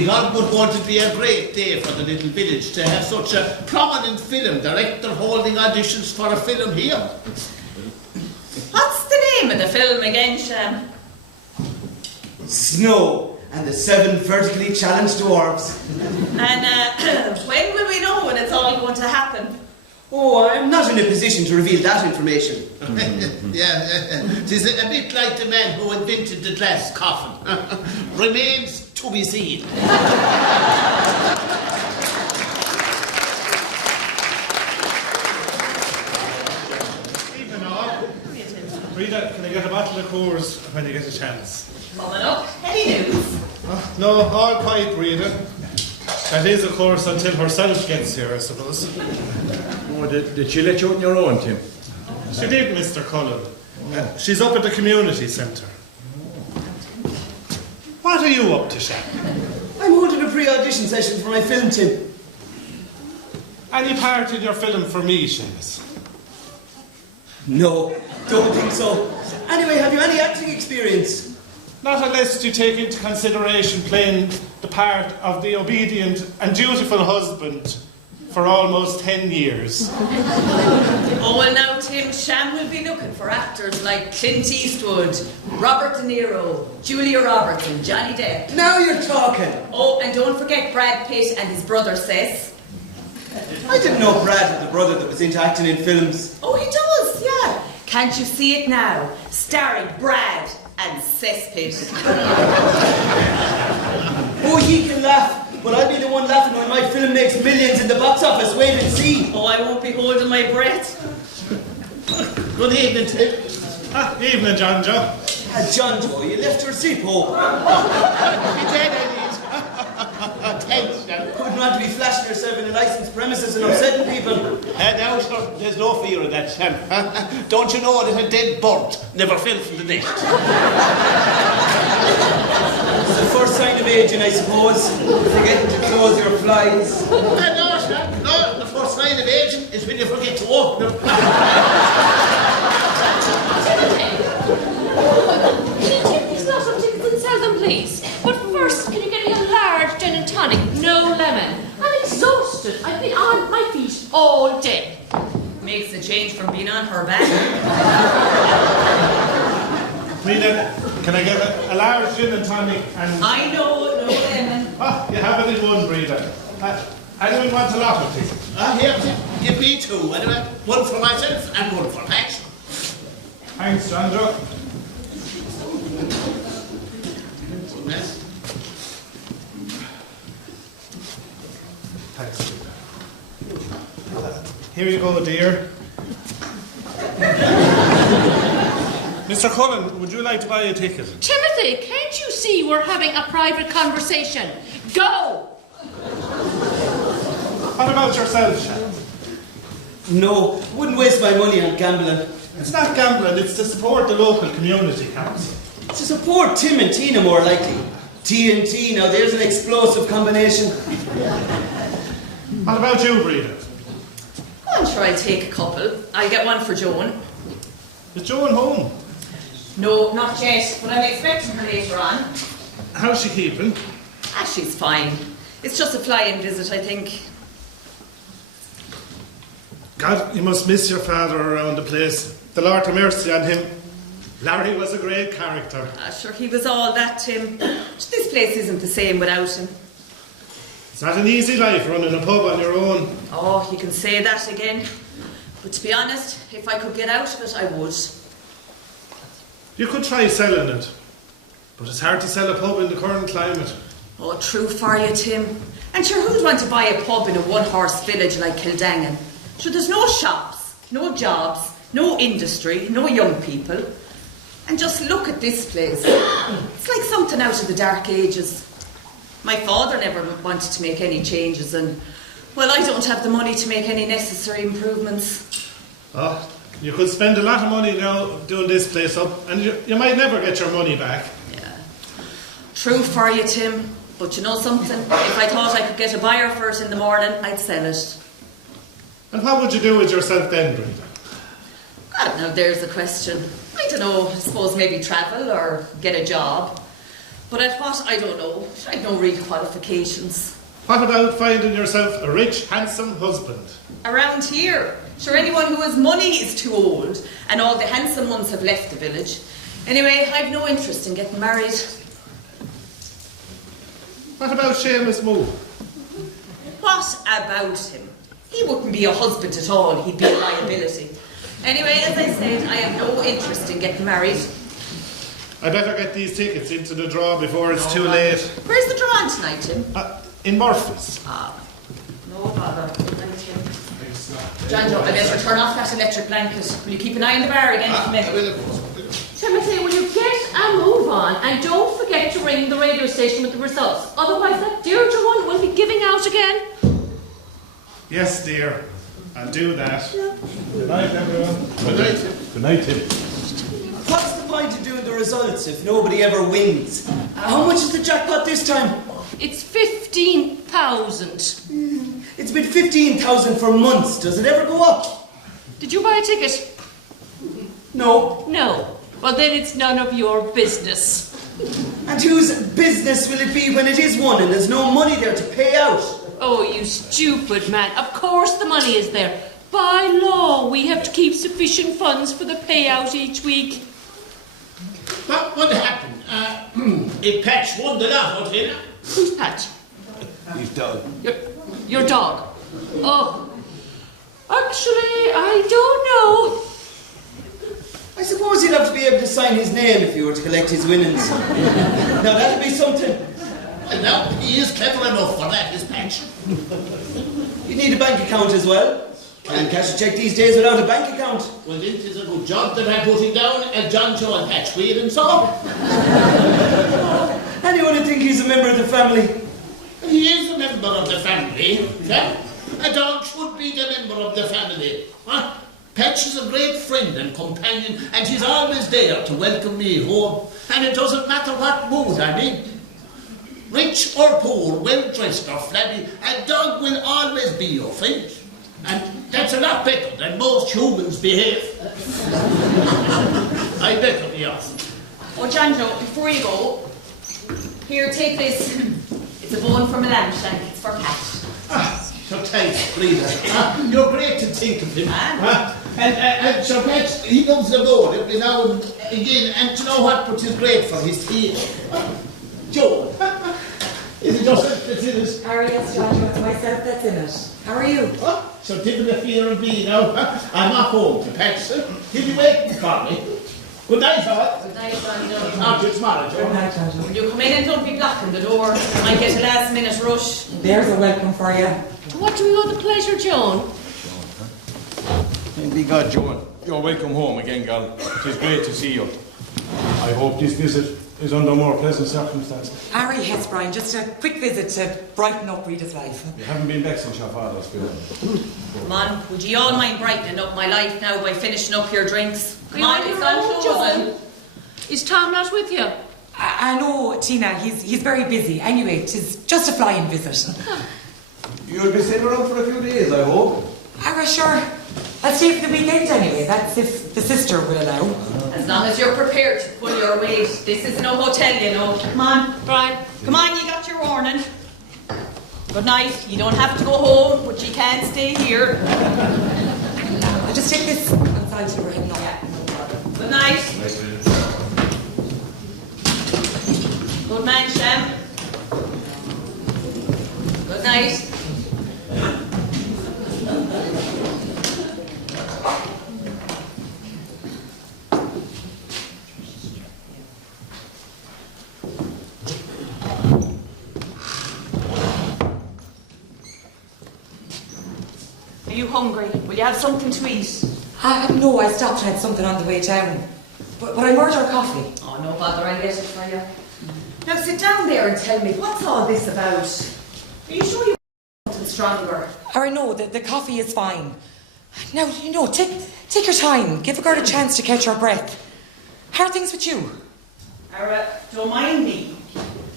God would want it to be a great day for the little village to have such a prominent film director holding auditions for a film here. What's the name of the film again, Sham? Snow and the 7 vertically challenged dwarves. And when will we know when it's all going to happen? Oh, I'm not in a position to reveal that information. Yeah, it is a bit like the man who invented the glass coffin. Remains to be seen. Evening all. Breda, can I get a bottle of Coors when you get a chance? Coming up. Any news? No, all quiet, Breda. That is, of course, until herself gets here, I suppose. Oh, did she let you out on your own, Tim? She did, Mr. Cullen. She's up at the community centre. What are you up to, Sham? I'm holding a pre-audition session for my film, Tim. Any part in your film for me, Seamus? No, don't think so. Anyway, have you any acting experience? Not unless you take into consideration playing the part of the obedient and dutiful husband for almost 10 years. Oh, well now, Tim, Sham will be looking for actors like Clint Eastwood, Robert De Niro, Julia Roberts and Johnny Depp. Now you're talking. Oh, and don't forget Brad Pitt and his brother Seth. I didn't know Brad had a brother that was into acting in films. Oh, he does, yeah. Can't you see it now? Starring Brad and Cesspit. Oh, ye can laugh, but I'll be the one laughing when my film makes millions in the box office. Wait and see. Oh, I won't be holding my breath. Good evening, Tim. Evening, John Joe. John Joe, you left your seat, Pope. Thanks, Sham. Couldn't want to be flashing yourself in a licensed premises and upsetting people. Now, sir, there's no fear of that, Sham. Don't you know that a dead bird never fell from the nest? It's the first sign of aging, I suppose. Forgetting to close your flies. No, Sham. No, the first sign of aging is when you forget to open them. Can you take these lot of tickets and sell them, please? But first, can you get me a large gin and tonic, no lemon? I'm exhausted. I've been on my feet all day. Makes a change from being on her back. Breda, can I get a large gin and tonic and... I know, no lemon. You have it in one, Breda. Anyone want a lotto ticket? Here, give me two, anyway. One for myself and one for Patch. Thanks, John Joe. Thanks. Here you go, dear. Mr. Cullen, would you like to buy a ticket? Timothy, can't you see we're having a private conversation? Go! What about yourself, Sham? No, wouldn't waste my money on gambling. It's not gambling, it's to support the local community council. To support Tim and Tina more likely. T and T, now there's an explosive combination. What about you, Breda? I'm sure I'll take a couple. I'll get one for Joan. Is Joan home? No, not yet, but I'm expecting her later on. How's she keeping? Ah, she's fine. It's just a fly-in visit, I think. God, you must miss your father around the place. The Lord have mercy on him. Larry was a great character. Ah, sure, he was all that, Tim. This place isn't the same without him. It's not an easy life running a pub on your own. Oh, you can say that again. But to be honest, if I could get out of it, I would. You could try selling it, but it's hard to sell a pub in the current climate. Oh, true for you, Tim. And sure, who'd want to buy a pub in a one-horse village like Kildangan? Sure, there's no shops, no jobs, no industry, no young people. And just look at this place. It's like something out of the Dark Ages. My father never wanted to make any changes and, well, I don't have the money to make any necessary improvements. Oh, you could spend a lot of money now doing this place up, and you might never get your money back. Yeah. True for you, Tim. But you know something? If I thought I could get a buyer for it in the morning, I'd sell it. And what would you do with yourself then, Breda? God, now there's the question. I don't know, I suppose maybe travel or get a job. But at what, I don't know. I've no real qualifications. What about finding yourself a rich, handsome husband? Around here. Sure, anyone who has money is too old, and all the handsome ones have left the village. Anyway, I've no interest in getting married. What about Seamus Moore? What about him? He wouldn't be a husband at all, he'd be a liability. Anyway, as I said, I have no interest in getting married. I better get these tickets into the draw before it's too late. Where's the draw on tonight, Tim? In Murphy's. Ah, no bother. John Joe, I better turn off that electric blanket. Will you keep an eye on the bar again for me? Timothy, will you get a move on and don't forget to ring the radio station with the results. Otherwise that dear Joan will be giving out again. Yes, dear. I'll do that. Yeah. Good night, everyone. Good night. Good night, Tim. What's the point of doing the results if nobody ever wins? How much is the jackpot this time? It's 15,000. It's been 15,000 for months. Does it ever go up? Did you buy a ticket? No. No. Well, then it's none of your business. And whose business will it be when it is won and there's no money there to pay out? Oh, you stupid man. Of course the money is there. By law, we have to keep sufficient funds for the payout each week. What would happen if Patch won the lotto, Tina? Who's Patch? His dog. Your dog. Oh. Actually, I don't know. I suppose you'd have to be able to sign his name if you were to collect his winnings. Now that'd be something. Well, now, he is clever enough for that, is Patch. You need a bank account as well. Can't cash a cheque these days without a bank account. Well, it is a good job that I'm putting down as John Joe and Patch Whelan and so. Anyone would think he's a member of the family. He is a member of the family. Yeah? A dog should be the member of the family. Huh? Patch is a great friend and companion, and he's always there to welcome me home. And it doesn't matter what mood I'm in. Rich or poor, well-dressed or flabby, a dog will always be your friend. And that's a lot better than most humans behave. I better be off. Oh, John Joe, before you go, here, take this. It's a bone from a lamb shank. It's for Pat. So thanks, Breda. You're great to think of him. And Sir Pat, he loves the bone every now and again. And to know what, but he's great for his teeth. Joe, Is it just that's in it? Yes, Joshua, it's myself that's in it. How are you? Oh, so giving the fear of me now. I'm not home to patch, sir. Till you wait for me. Good night, all. Good night, Johnny. Out to tomorrow, Joan. Good night, Joshua. When you come in and don't be blocking the door, you might get a last minute rush. There's a welcome for you. What do we owe the pleasure, Joan? Thank be God, Joan. You're welcome home again, girl. It is great to see you. I hope this visit is under more pleasant circumstances. Harry, yes, Brian, just a quick visit to brighten up Reda's life. You haven't been back since your father's funeral. Come on, would you all mind brightening up my life now by finishing up your drinks? Come on, it's on, all Joan. chosen. Is Tom not with you? I know, Tina, he's very busy. Anyway, 'tis just a flying visit. You'll be staying around for a few days, I hope. Sure. I'll stay for the weekend anyway. That's if the sister will allow. As long as you're prepared to pull your weight. This is no hotel, you know. Come on, Brian. come on, you got your warning. Good night. You don't have to go home, but you can stay here. I'll just take this outside till we're heading off. Good night. Good man, Sham. Good night. Are you hungry? Will you have something to eat? No, I stopped and had something on the way down. But I ordered coffee. Oh, no bother, I'll get it for you. Now sit down there and tell me, what's all this about? Are you sure you want something stronger? No, the coffee is fine. Now, take your time. Give a girl a chance to catch her breath. How are things with you? Don't mind me.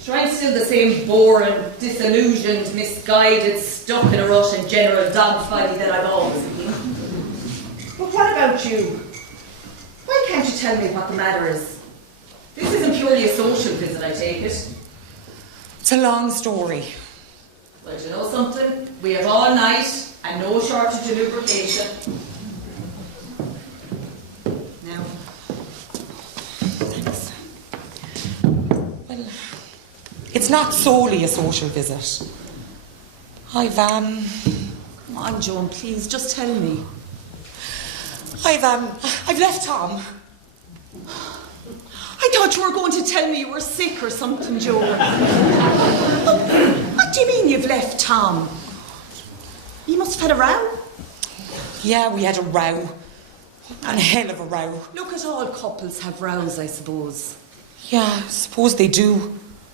Sure, I'm still the same boring, disillusioned, misguided, stuck in a rut and general dogfighty that I've always been. But what about you? Why can't you tell me what the matter is? This isn't purely a social visit, I take it. It's a long story. Well, do you know something? We have all night and no shortage of lubrication. Now. Thanks. Well, it's not solely a social visit. I've Come on, Joan, please, just tell me. I've left Tom. I thought you were going to tell me you were sick or something, Joan. What do you mean you've left Tom? You must have had a row. Yeah, we had a row. And a hell of a row. Look, at all couples have rows, I suppose. Yeah, I suppose they do.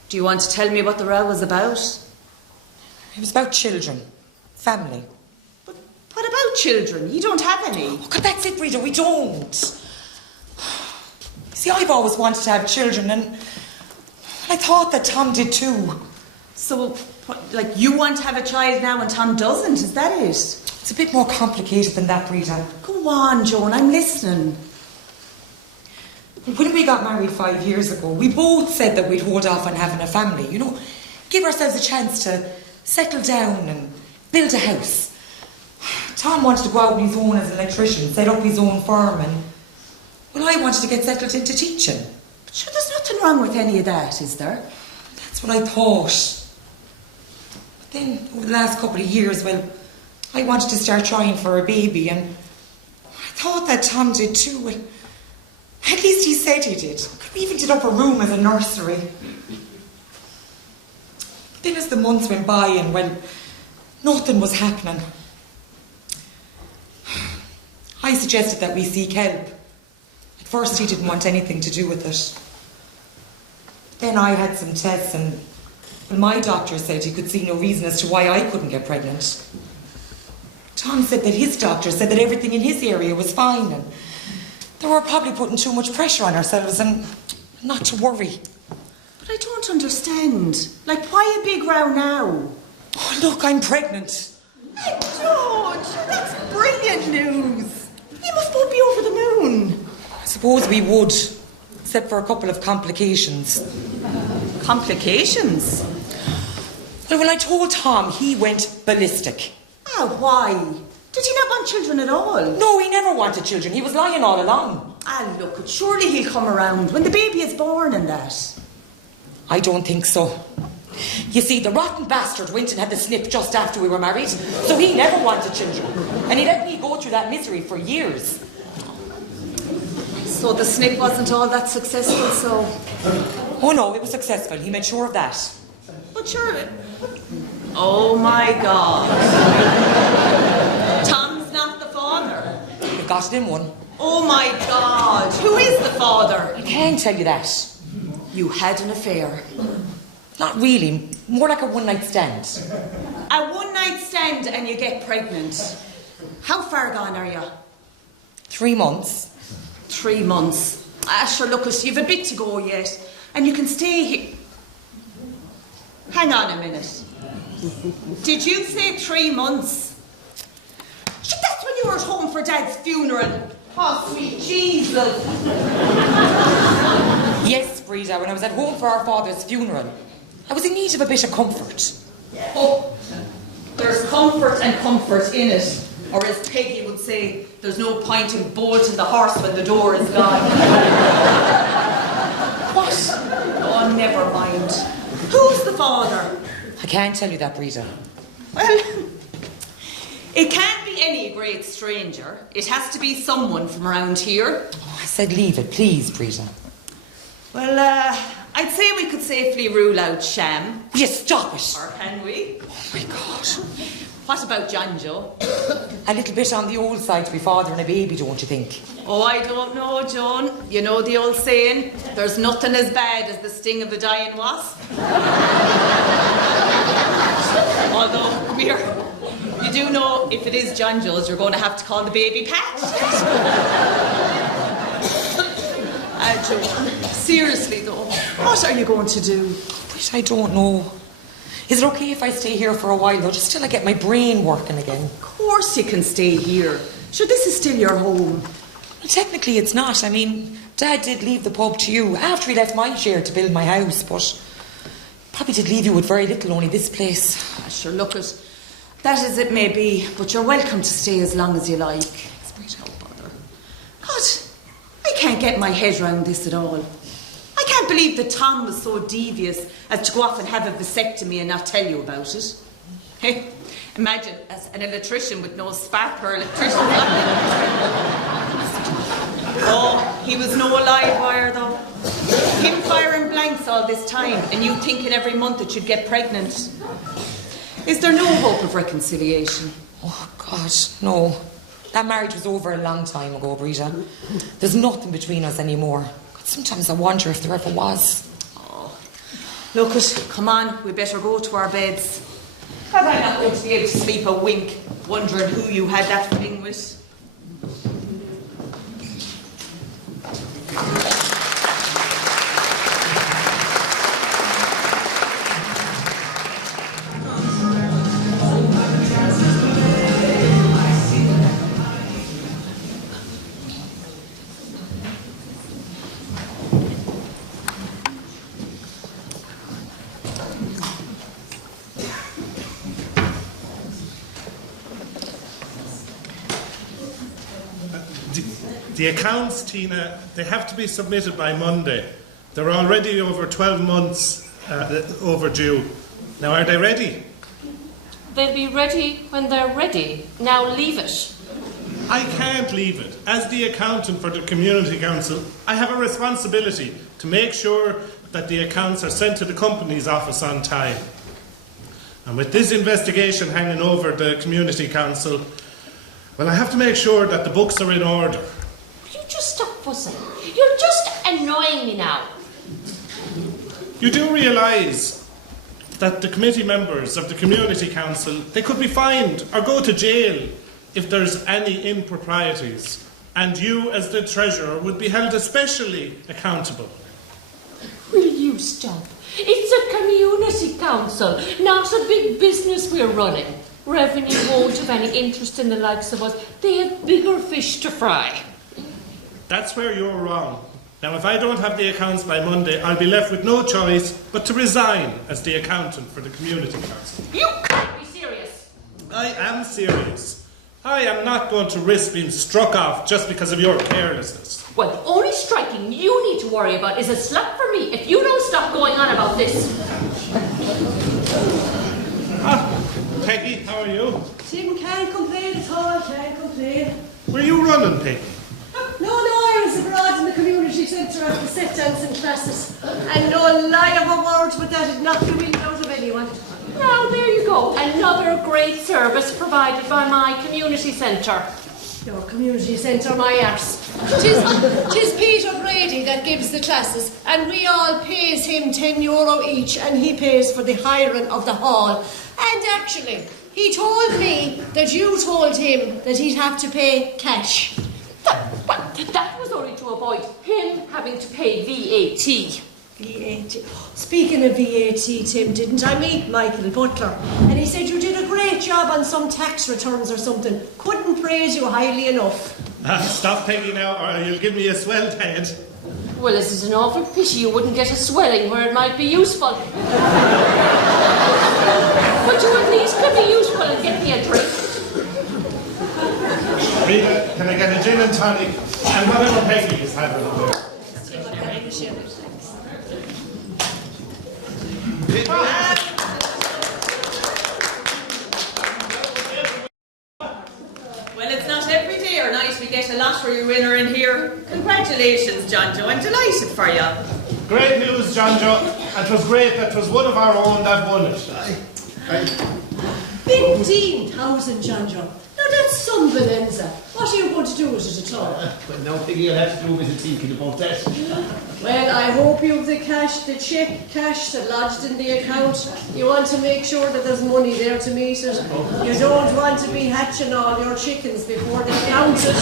Do you want to tell me what the row was about? It was about children. Family. But what about children? You don't have any. Oh, God, that's it, Breda. We don't. See, I've always wanted to have children, and I thought that Tom did too. So, like, you want to have a child now and Tom doesn't? Is that it? It's a bit more complicated than that, Breda. Go on, Joan, I'm listening. When we got married 5 years ago, we both said that we'd hold off on having a family. Give ourselves a chance to settle down and build a house. Tom wanted to go out on his own as an electrician, set up his own firm, and I wanted to get settled into teaching. But sure, there's nothing wrong with any of that, is there? That's what I thought. But then, over the last couple of years, I wanted to start trying for a baby, and I thought that Tom did too. Well, at least he said he did. We even did up a room as a nursery. But then as the months went by and, nothing was happening, I suggested that we seek help. At first he didn't want anything to do with it. Then I had some tests and my doctor said he could see no reason as to why I couldn't get pregnant. Tom said that his doctor said that everything in his area was fine and that we're probably putting too much pressure on ourselves and not to worry. But I don't understand. Like, why a big row now? Oh, look, I'm pregnant. George, that's brilliant news. You must both be over the moon. I suppose we would, except for a couple of complications. Complications? Well, when I told Tom, he went ballistic. Oh, why? Did he not want children at all? No, he never wanted children. He was lying all along. Look, surely he'll come around when the baby is born and that. I don't think so. You see, the rotten bastard went and had the snip just after we were married, so he never wanted children. And he let me go through that misery for years. So the snip wasn't all that successful, so... Oh no, it was successful. He made sure of that. But sure... Oh my God. Tom's not the father. You've got it in one. Oh my God. Who is the father? I can't tell you that. You had an affair. Not really. More like a one-night stand. A one-night stand and you get pregnant. How far gone are you? 3 months. 3 months. Sure, look, you've a bit to go yet. And you can stay here. Hang on a minute. Did you say 3 months? That's when you were at home for Dad's funeral. Oh, sweet Jesus. Yes, Breda, when I was at home for our father's funeral, I was in need of a bit of comfort. Oh, there's comfort and comfort in it. Or as Peggy would say, there's no point in bolting the horse when the door is gone. What? Oh, never mind. Who's the father? I can't tell you that, Breda. Well, it can't be any great stranger. It has to be someone from around here. Oh, I said leave it, please, Breda. Well, I'd say we could safely rule out Sham. Yes, stop it. Or can we? Oh my God. What about John Joe? A little bit on the old side to be fathering a baby, don't you think? Oh, I don't know, Joan. You know the old saying, there's nothing as bad as the sting of a dying wasp. Although, come here, you do know if it is John Joe's, you're going to have to call the baby Pat. Joan, seriously though, what are you going to do? But I don't know. Is it okay if I stay here for a while though, just till I get my brain working again? Of course you can stay here. Sure, this is still your home. Well, technically it's not. I mean, Dad did leave the pub to you after he left my share to build my house, but probably did leave you with very little, only this place. Sure, look it. That as it may be, but you're welcome to stay as long as you like. No bother. God, I can't get my head around this at all. I can't believe that Tom was so devious as to go off and have a vasectomy and not tell you about it. Hey, imagine as an electrician with no spark or electrician. Oh, he was no live wire though. Him firing blanks all this time and you thinking every month that you'd get pregnant. Is there no hope of reconciliation? Oh, God, no. That marriage was over a long time ago, Breda. There's nothing between us anymore. God, sometimes I wonder if there ever was. Oh. Look, come on, we better go to our beds. God, I'm not going to be able to sleep a wink, wondering who you had that fling with. The accounts, Tina, they have to be submitted by Monday. They're already over 12 months overdue. Now, are they ready? They'll be ready when they're ready. Now leave it. I can't leave it. As the accountant for the Community Council, I have a responsibility to make sure that the accounts are sent to the company's office on time. And with this investigation hanging over the Community Council, well, I have to make sure that the books are in order. You just stop fussing. You're just annoying me now. You do realise that the committee members of the Community Council, they could be fined or go to jail if there's any improprieties, and you as the treasurer would be held especially accountable. Will you stop? It's a community council, not a big business we're running. Revenue won't have any interest in the likes of us. They have bigger fish to fry. That's where you're wrong. Now, if I don't have the accounts by Monday, I'll be left with no choice but to resign as the accountant for the Community Council. You can't be serious. I am serious. I am not going to risk being struck off just because of your carelessness. Well, the only striking you need to worry about is a slap for me if you don't stop going on about this. Peggy, how are you? Tim can't complain at all, can't complain. Were you running, Peggy? No, I was abroad in the community centre after set dancing classes. And no lie of a word, but that had knocked the wind out of anyone. Now, there you go. Another great service provided by my community centre. Your community centre, my arse. Tis Peter Brady that gives the classes, and we all pays him €10 each, and he pays for the hiring of the hall. And actually, he told me that you told him that he'd have to pay cash. That was only to avoid him having to pay VAT. VAT. Speaking of VAT, Tim, didn't I meet Michael Butler? And he said you did a great job on some tax returns or something. Couldn't praise you highly enough. Stop, Peggy, now, or you'll give me a swelled head. Well, this is an awful pity you wouldn't get a swelling where it might be useful. But you at least could be useful and get me a drink. Breda, can I get a gin and tonic? And whatever Peggy is having over there. Well, it's not every day or night we get a lottery winner in here. Congratulations, John Joe. I'm delighted for you. Great news, John Joe. It was great that it was one of our own that won it. 15,000, John Joe. Now that's some bonanza. What are you going to do with it at all? Well, now, Peggy, I'll have to do a bit of thinking about that. Well, I hope you've the check cash that lodged in the account. You want to make sure that there's money there to meet it. You don't want to be hatching all your chickens before they count it.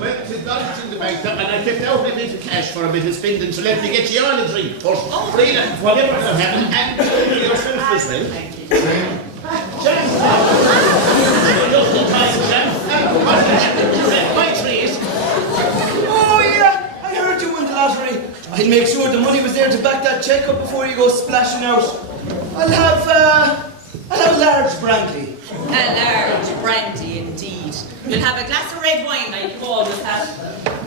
Well, it's not in the bank, and I kept out a bit of cash for a bit of spending, so let me get you on a drink first. Oh, Breda, whatever will happen, and yourself as well. Oh yeah, I heard you won the lottery. I'll make sure the money was there to back that cheque up before you go splashing out. I'll have a large brandy. A large brandy indeed. You'll have a glass of red wine like you always have.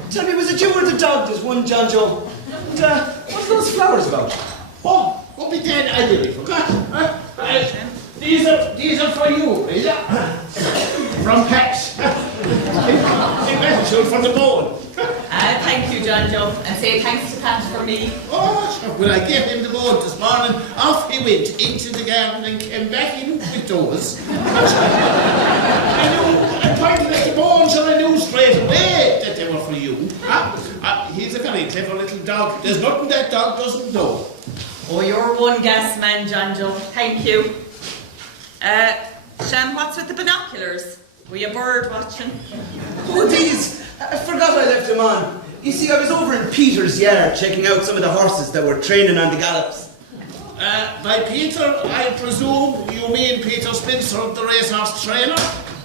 Tell me, was it you or the dog that won, John Joe? And, what are those flowers about? Oh, be dead, I nearly forgot. These are for you, Breda. From Pat. In gratitude for the bone. Thank you, John Joe, and say thanks to Pat for me. Oh, sure. When I gave him the bone this morning, off he went into the garden and came back in with those. I pointed at the bones and I knew straight away that they were for you. He's a very clever little dog. There's nothing that dog doesn't know. Oh, you're one gas man, John Joe. Thank you. Sham, what's with the binoculars? Were you bird watching? Oh, these! I forgot I left them on. You see, I was over in Peter's yard checking out some of the horses that were training on the gallops. By Peter, I presume you mean Peter Spencer, the racehorse trainer?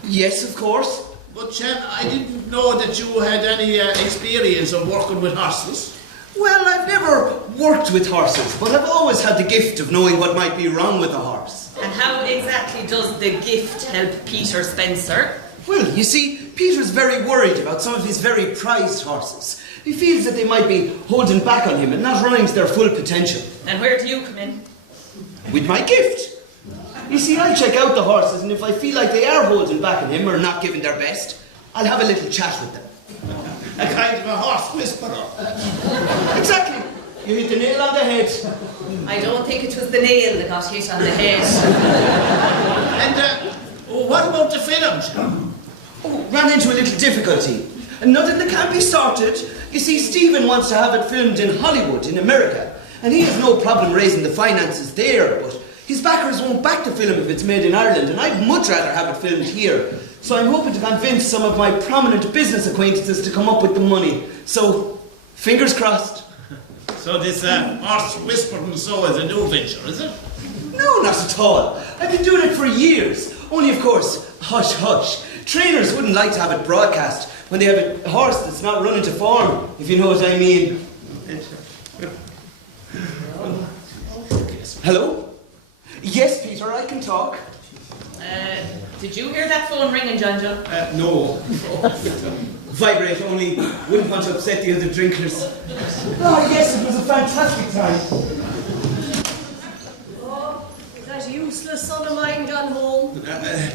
Yes, of course. But, Sham, I didn't know that you had any experience of working with horses. Well, I've never worked with horses, but I've always had the gift of knowing what might be wrong with a horse. And how exactly does the gift help Peter Spencer? Well, you see, Peter's very worried about some of his very prized horses. He feels that they might be holding back on him and not running to their full potential. And where do you come in? With my gift. You see, I'll check out the horses, and if I feel like they are holding back on him or not giving their best, I'll have a little chat with them. A kind of a horse whisperer. Exactly. You hit the nail on the head. I don't think it was the nail that got hit on the head. And what about the film? Oh, ran into a little difficulty. And nothing that can't be sorted. You see, Stephen wants to have it filmed in Hollywood, in America. And he has no problem raising the finances there, but his backers won't back the film if it's made in Ireland, and I'd much rather have it filmed here. So I'm hoping to convince some of my prominent business acquaintances to come up with the money. So, fingers crossed. So this horse whispering so is a new venture, is it? No, not at all. I've been doing it for years. Only, of course, hush, hush. Trainers wouldn't like to have it broadcast when they have a horse that's not running to form, if you know what I mean. Hello? Yes, Peter, I can talk. Did you hear that phone ringing, John Joe? No. Vibrate only. Wouldn't want to upset the other drinkers. Oh, yes, it was a fantastic time. useless son of mine gone home?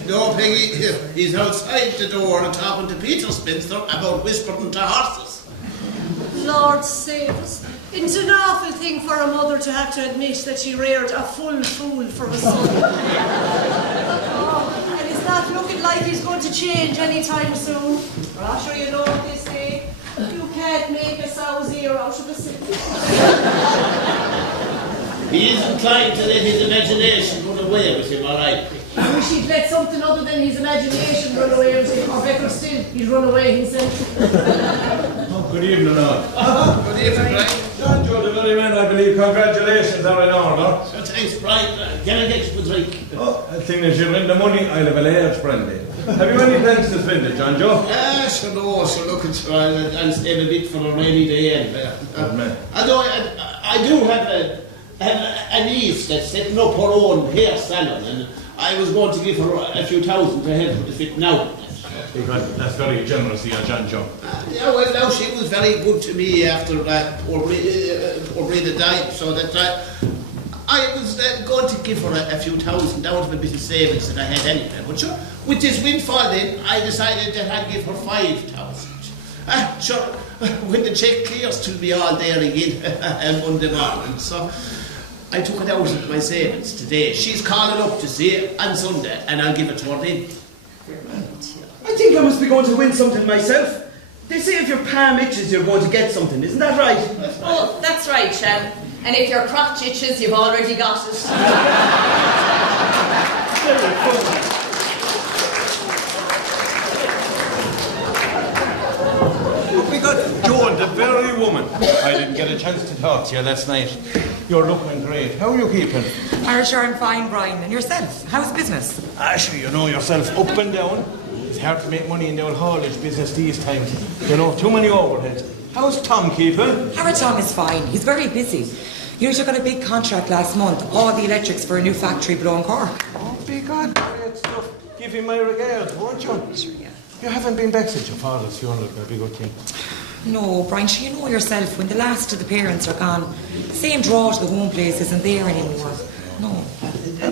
No, Peggy, he's outside the door and talking to Peter Spencer about whispering to horses. Lord save us. It's an awful thing for a mother to have to admit that she reared a full fool for a son. Oh, and it's not looking like he's going to change anytime soon. I'm sure you know what they say. You can't make a sow's ear out of a sickle. He is inclined to let his imagination run away with him, all right. I wish he'd let something other than his imagination run away with him, or better still, he'd run away himself. Oh, good evening, all. Good evening, Brian. John Joe, the very man, I believe. Congratulations are in order. So thanks, Brian. Can I get you a drink? Oh, I think that you win the money, I'll have a large brandy. Have you any plans to spend it, John Joe? So no, so look, I'll save a bit for a rainy day. Although I do have a niece that's setting up her own hair salon, and I was going to give her a few thousand to help with the fit now. That's very generous of you, John Joe. Yeah, well, now she was very good to me after poor Breda died, so that I was going to give her a few thousand out of a bit of savings that I had anyway. But sure, with this windfall then, I decided that I'd give her 5,000. Sure, when the cheque clears to me all there again on Monday morning, so I took it out of my savings today. She's calling up to see it on Sunday, and I'll give it to her then. I think I must be going to win something myself. They say if your palm itches, you're going to get something. Isn't that right? Oh, that's right, Sham. And if your crotch itches, you've already got it. We got Joan, the very woman. I didn't get a chance to talk to you last night. You're looking great. How are you keeping? Sure, I'm fine, Brian. And yourself? How's business? Sure, you know yourself, up and down. It's hard to make money in the old haulage business these times. You know, too many overheads. How's Tom keeping? Our Tom is fine. He's very busy. You know, he got a big contract last month. All the electrics for a new factory below in Cork. Oh, big God, great stuff. Give him my regards, won't you? Sure, yeah. You haven't been back since your father's funeral, that'd be a good thing. No, Brian, sure, you know yourself, when the last of the parents are gone, the same draw to the home place isn't there anymore. No.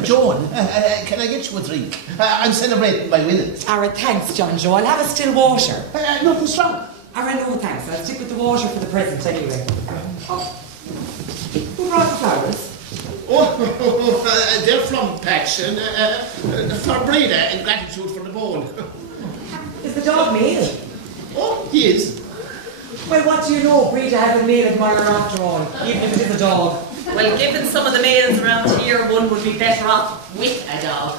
Joan, can I get you a drink? I'm celebrating my winnings. Alright, thanks, John Joe. I'll have a still water. Nothing strong. Alright, no thanks. I'll stick with the water for the present anyway. Oh. Who brought the flowers? Oh, they're from Paxton, for Breda, in gratitude for the bone. Is the dog male? Oh, he is. Well, what do you know? Breda has a male admirer after all, even if it is a dog. Well, given some of the males around here, one would be better off with a dog.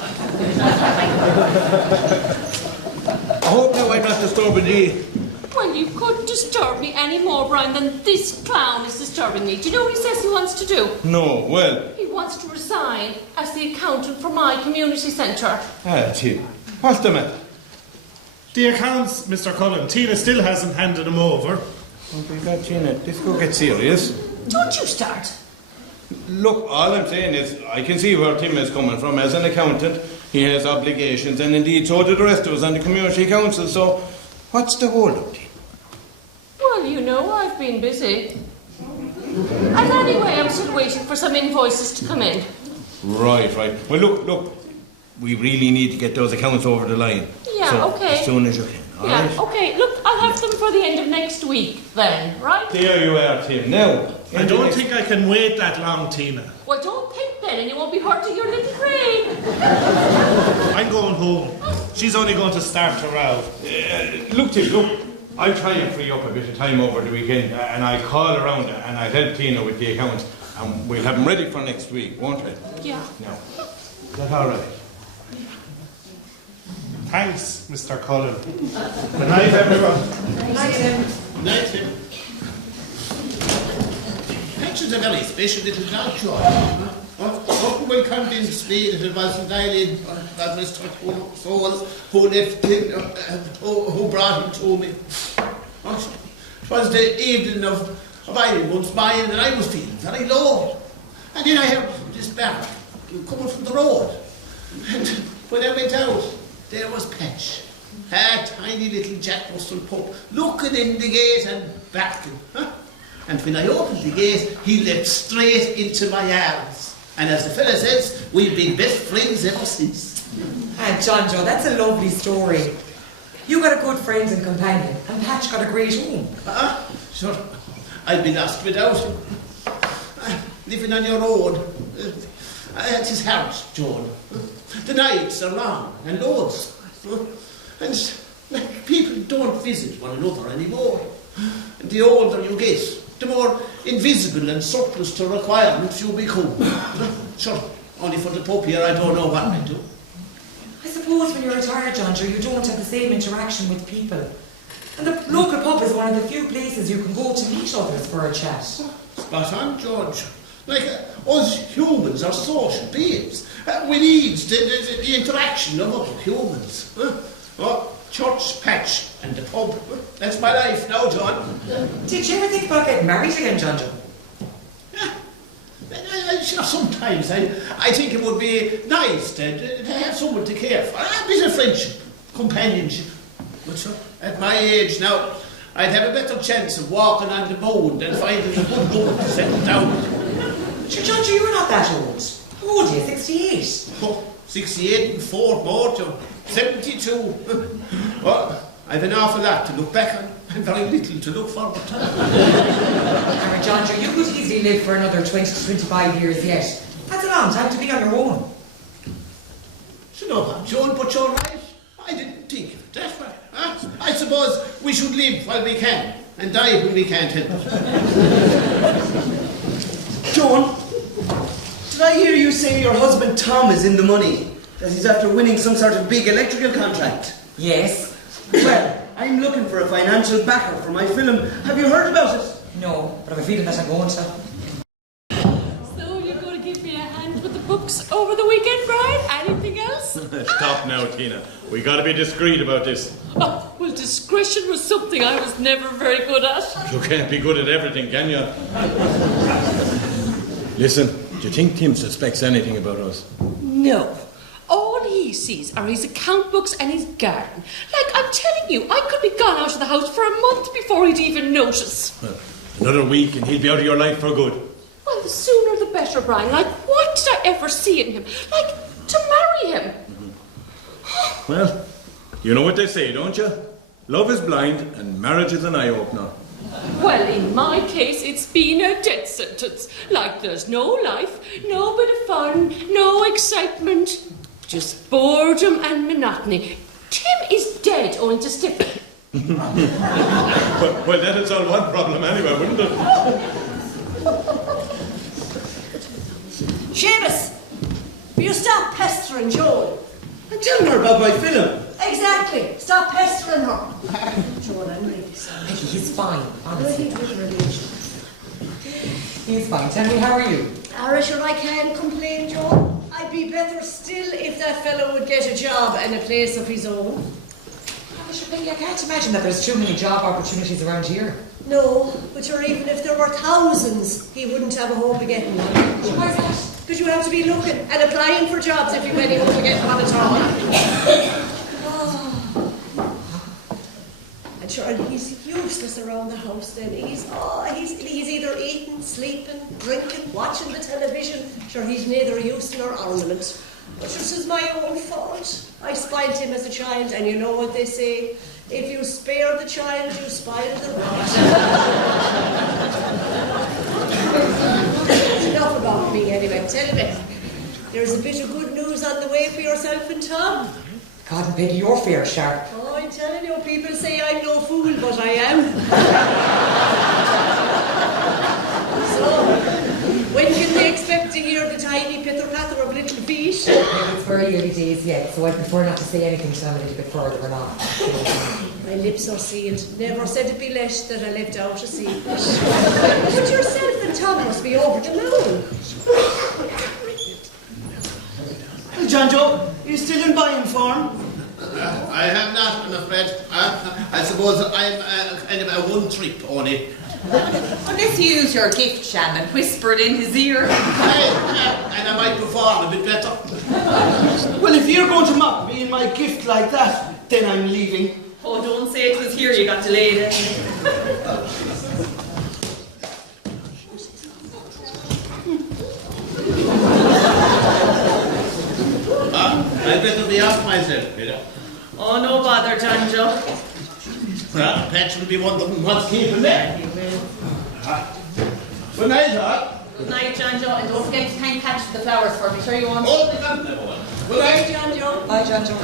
I hope now I'm not disturbing you. Well, you couldn't disturb me any more, Brian, than this clown is disturbing me. Do you know what he says he wants to do? No, well. He wants to resign as the accountant for my community centre. Tim, what's the matter? The accounts, Mr. Cullen. Tina still hasn't handed them over. Oh, my God, Tina, this could get serious. Don't you start. Look, all I'm saying is, I can see where Tim is coming from. As an accountant, he has obligations, and indeed so do the rest of us on the community council, so what's the hold-up, Tim? Well, you know, I've been busy. And anyway, I'm still waiting for some invoices to come in. Right. Well, look, we really need to get those accounts over the line. Yeah, so, okay. As soon as you can, all right? Okay, look, I'll have them for the end of next week then, right? There you are, Tim. Now, I don't think I can wait that long, Tina. Well, don't think then, and you won't be hurting your little brain. I'm going home. She's only going to start her out. Look, Tim, I'll try and free up a bit of time over the weekend, and I'll call around and I'll help Tina with the accounts, and we'll have them ready for next week, won't we? Yeah. Now, is that all right? Thanks, Mr. Cullen. Good night, everyone. Good night, Tim. Good night, Tim. Paxton's a very special little dog, sure. Often will convince me that it wasn't Eileen, that Mr. Soul, who left him, who brought him to me. It was the evening of Eileen once mine, and I was feeling very low. And then I heard this bark coming from the road. And when I went out, there was Patch, a tiny little Jack Russell pup, looking in the gate and backing. And when I opened the gate, he leapt straight into my arms. And as the fella says, we've been best friends ever since. And John Joe, that's a lovely story. You got a good friend and companion, and Patch got a great home. Sure, I'd be lost without him. Living on your own. It's his house, Joan. The nights are long and loads. And people don't visit one another anymore. And the older you get, the more invisible and surplus to requirements you become. Sure, only for the pup here, I don't know what I do. I suppose when you're retired, John Joe, you don't have the same interaction with people. And the local pub is one of the few places you can go to meet others for a chat. Spot on, George. Like, us humans are social beings. We need the interaction of other humans. Church, Patch, and the pub. That's my life now, John. Did you ever think about getting married again, John Joe? Sure, sometimes I think it would be nice to have someone to care for. A bit of friendship, companionship. But sure, at my age now, I'd have a better chance of walking on the moon than finding a good woman to settle down with. Sure, John Joe, you're not that old. How old are you? 68? Oh, 68 and 4 more to 72. Well, I've an awful lot to look back on and very little to look forward to. John Joe, you could easily live for another 20 to 25 years yet. That's a long time to be on your own. You know, Joan, but you're right. I didn't think of it that way. I suppose we should live while we can and die when we can't help it. Joan, did I hear you say your husband Tom is in the money? That he's after winning some sort of big electrical contract? Yes. Well, I'm looking for a financial backer for my film. Have you heard about it? No, but I have a feeling that I'm going to. So you're going to give me a hand with the books over the weekend, Brian? Anything else? Stop now, Tina. We got to be discreet about this. Oh, well, discretion was something I was never very good at. You can't be good at everything, can you? Listen, do you think Tim suspects anything about us? No. All he sees are his account books and his garden. Like, I'm telling you, I could be gone out of the house for a month before he'd even notice. Well, another week and he'll be out of your life for good. Well, the sooner the better, Brian. Like, what did I ever see in him? Like, to marry him. Well, you know what they say, don't you? Love is blind and marriage is an eye-opener. Well, in my case, it's been a death sentence. Like, there's no life, no bit of fun, no excitement. Just boredom and monotony. Tim is dead owing to stiffing. well, that'd solve one problem anyway, wouldn't it? Seamus, will you stop pestering Joan? I'm telling her about my film. Exactly. Stop pestering her. Joan, I'm really sorry. Peggy, he's fine, honestly. He's He's fine. Tell me, how are you? sure I can't complain, Joan. I'd be better still if that fellow would get a job and a place of his own. Sure, Peggy, I can't imagine that there's too many job opportunities around here. No, but sure, even if there were thousands, he wouldn't have a hope of getting one. Why is that? Because you have to be looking and applying for jobs if you've any hope of getting one at all. And sure, he's useless around the house then. He's either eating, sleeping, drinking, watching the television. Sure, he's neither use nor ornament. But this is my own fault. I spoiled him as a child, and you know what they say, if you spare the child, you spoil the rod. That's enough about me anyway. Tell me, there's a bit of good news on the way for yourself and Tom. God and Peggy, you're fair sharp. Oh, I'm telling you, people say I'm no fool, but I am. So, when can they expect to hear the tiny pitter-patter of little feet? It's very early days yet, so I prefer not to say anything till I'm a little bit further along. My lips are sealed. Never said it be let that I left out a secret. But yourself and Tom must be over the moon. Well, John Joe, you still in buying form? I have not, I'm afraid. I suppose I'm kind of a one-trip only. Unless you use your gift, Sham, and whisper it in his ear. And I might perform a bit better. Well, if you're going to mock me in my gift like that, then I'm leaving. Oh, don't say it was here you got delayed. myself, Breda. Oh, no bother, John Joe. Well, Patch will be one of them housekeeper there. Good night, Doc. Good night, John Joe, and don't forget to thank Patch for the flowers for me. Sure you won't? Oh, we got them, everyone. Good night, John Joe. Bye, John Joe.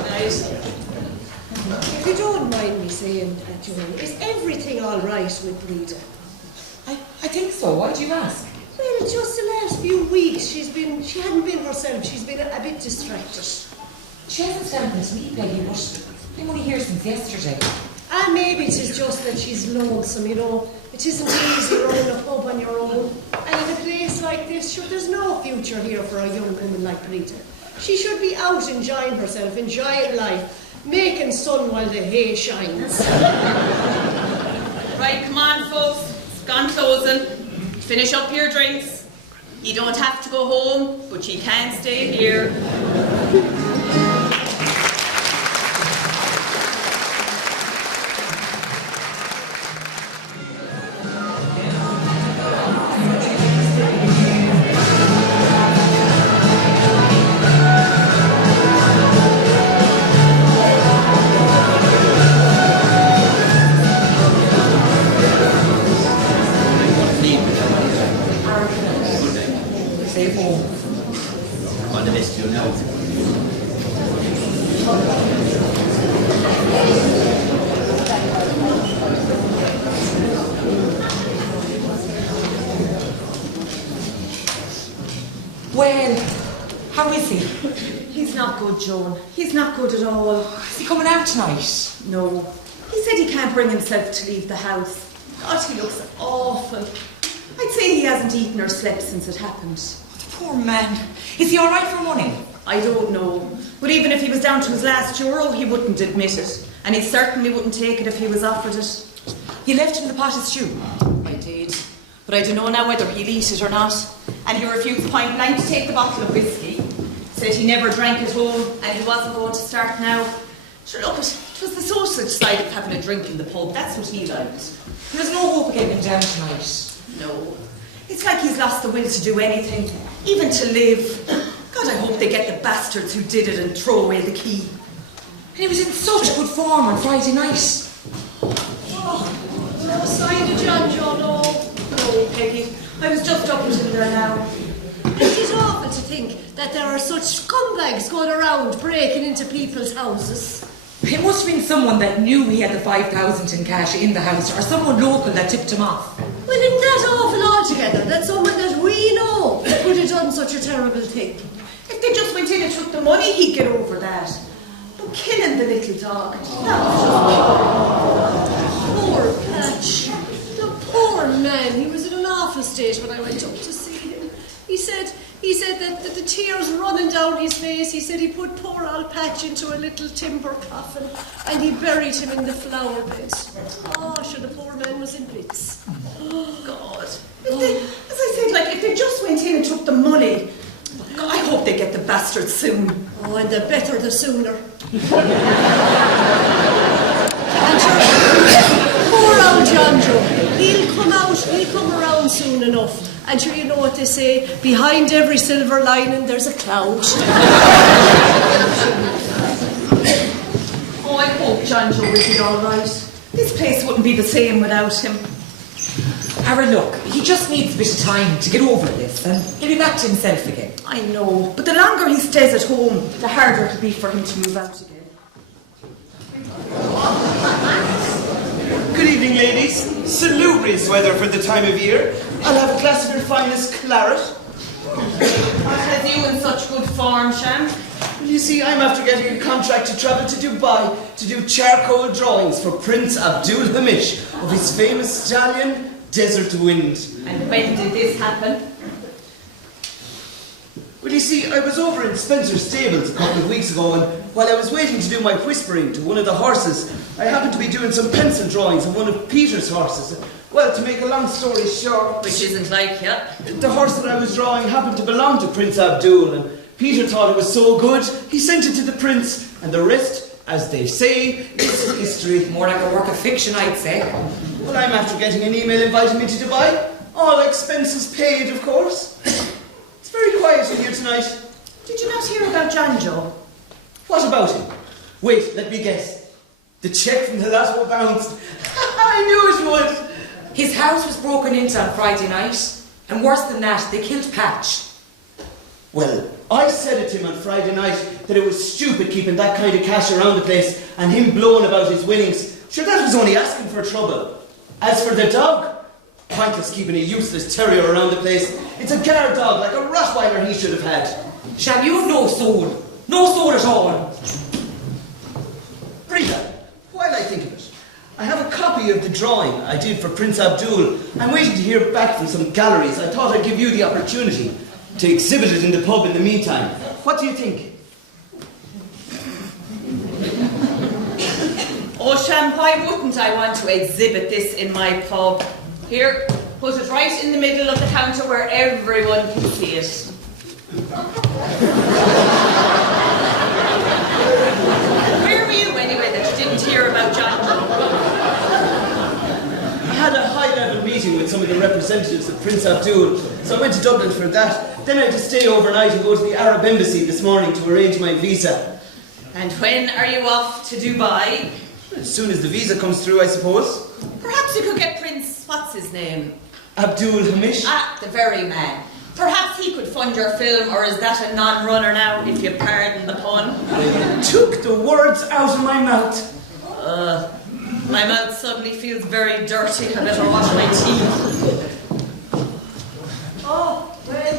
If you don't mind me saying, Joan, is everything all right with Breda? I think so. Why do you ask? Well, just the last few weeks she hadn't been herself. She's been a bit distracted. She hasn't spoken to me, Peggy, but I'm only here since yesterday. And maybe it is just that she's lonesome, you know. It isn't easy running a pub on your own. And in a place like this, sure, there's no future here for a young woman like Breda. She should be out enjoying herself, enjoying life, making sun while the hay shines. Right, come on, folks. It's gone closing. Finish up your drinks. You don't have to go home, but you can stay here. Well, how is he? He's not good, Joan. He's not good at all. Is he coming out tonight? No. He said he can't bring himself to leave the house. God, he looks awful. I'd say he hasn't eaten or slept since it happened. Oh, the poor man. Is he all right for money? I don't know. But even if he was down to his last euro, he wouldn't admit it. And he certainly wouldn't take it if he was offered it. You left him the pot of stew? I did. But I don't know now whether he'll eat it or not. And he refused point blank to take the bottle of whiskey. Said he never drank at home and he wasn't going to start now. Sure, look, it was the social side of having a drink in the pub. That's what he liked. There's no hope of getting him down tonight. No. It's like he's lost the will to do anything, even to live. God, I hope they get the bastards who did it and throw away the key. And he was in such good form on Friday night. Oh, no sign of John Joe, no. No, Peggy. I was just up with him there now. It is awful to think that there are such scumbags going around breaking into people's houses. It must have been someone that knew he had the 5,000 in cash in the house, or someone local that tipped him off. Well, isn't that awful altogether, that someone that we know could have done such a terrible thing? If they just went in and took the money, he'd get over that. But killing the little dog, that was Poor Patch. The poor man. He was in an awful state when I went up to see him. He said that the tears running down his face. He said he put poor old Patch into a little timber coffin and he buried him in the flower bed. Oh, sure, the poor man was in bits. Oh, God. As I said, like, if they just went in and took the money, God, I hope they get the bastards soon. Oh, and the better the sooner. And sure, poor old John Joe, he'll come around soon enough. And sure, you know what they say, behind every silver lining there's a cloud. Oh, I hope John Joe will be all right. This place wouldn't be the same without him. Aaron, look, he just needs a bit of time to get over this and he'll be back to himself again. I know, but the longer he stays at home, the harder it'll be for him to move out again. Good evening, ladies. Salubrious weather for the time of year. I'll have a glass of your finest claret. What has you in such good form, Sham? Well, you see, I'm after getting a contract to travel to Dubai to do charcoal drawings for Prince Abdul Hamish of his famous stallion, Desert Wind. And when did this happen? Well, you see, I was over in Spencer's stables a couple of weeks ago, and while I was waiting to do my whispering to one of the horses, I happened to be doing some pencil drawings of one of Peter's horses. Well, to make a long story short... Which isn't like you. The horse that I was drawing happened to belong to Prince Abdul, and Peter thought it was so good, he sent it to the prince, and the rest, as they say, is history. More like a work of fiction, I'd say. Well, I'm after getting an email inviting me to Dubai. All expenses paid, of course. It's very quiet in here tonight. Did you not hear about John Joe? What about him? Wait, let me guess. The cheque from the lotto bounced. I knew it would. His house was broken into on Friday night, and worse than that, they killed Patch. Well, I said it to him on Friday night that it was stupid keeping that kind of cash around the place and him blowing about his winnings. Sure, that was only asking for trouble. As for the dog, pointless keeping a useless terrier around the place. It's a guard dog, like a Rottweiler he should have had. Sham, you have no soul. No soul at all. Breda, while I think of it, I have a copy of the drawing I did for Prince Abdul. I'm waiting to hear back from some galleries. I thought I'd give you the opportunity to exhibit it in the pub in the meantime. What do you think? Oh, Sham, why wouldn't I want to exhibit this in my pub? Here, put it right in the middle of the counter where everyone can see it. Where were you anyway that you didn't hear about John? I had a high-level meeting with some of the representatives of Prince Abdul, so I went to Dublin for that. Then I had to stay overnight and go to the Arab embassy this morning to arrange my visa. And when are you off to Dubai? As soon as the visa comes through, I suppose. Perhaps you could get Prince, what's his name? Abdul Hamish? Ah, the very man. Perhaps he could fund your film, or is that a non-runner now, if you pardon the pun? You took the words out of my mouth. My mouth suddenly feels very dirty. I better wash my teeth. Oh, well,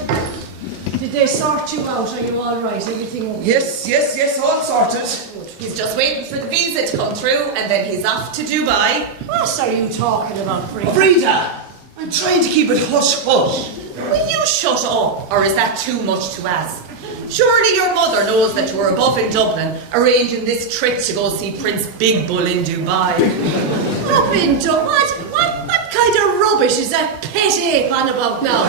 did they sort you out? Are you all right? Everything okay? Yes, all sorted. He's just waiting for the visa to come through, and then he's off to Dubai. What are you talking about, Breda? Breda, I'm trying to keep it hush-hush. Will you shut up, or is that too much to ask? Surely your mother knows that you were above in Dublin, arranging this trip to go see Prince Big Bull in Dubai. Up in Dublin? What kind of rubbish is that pet ape on about now?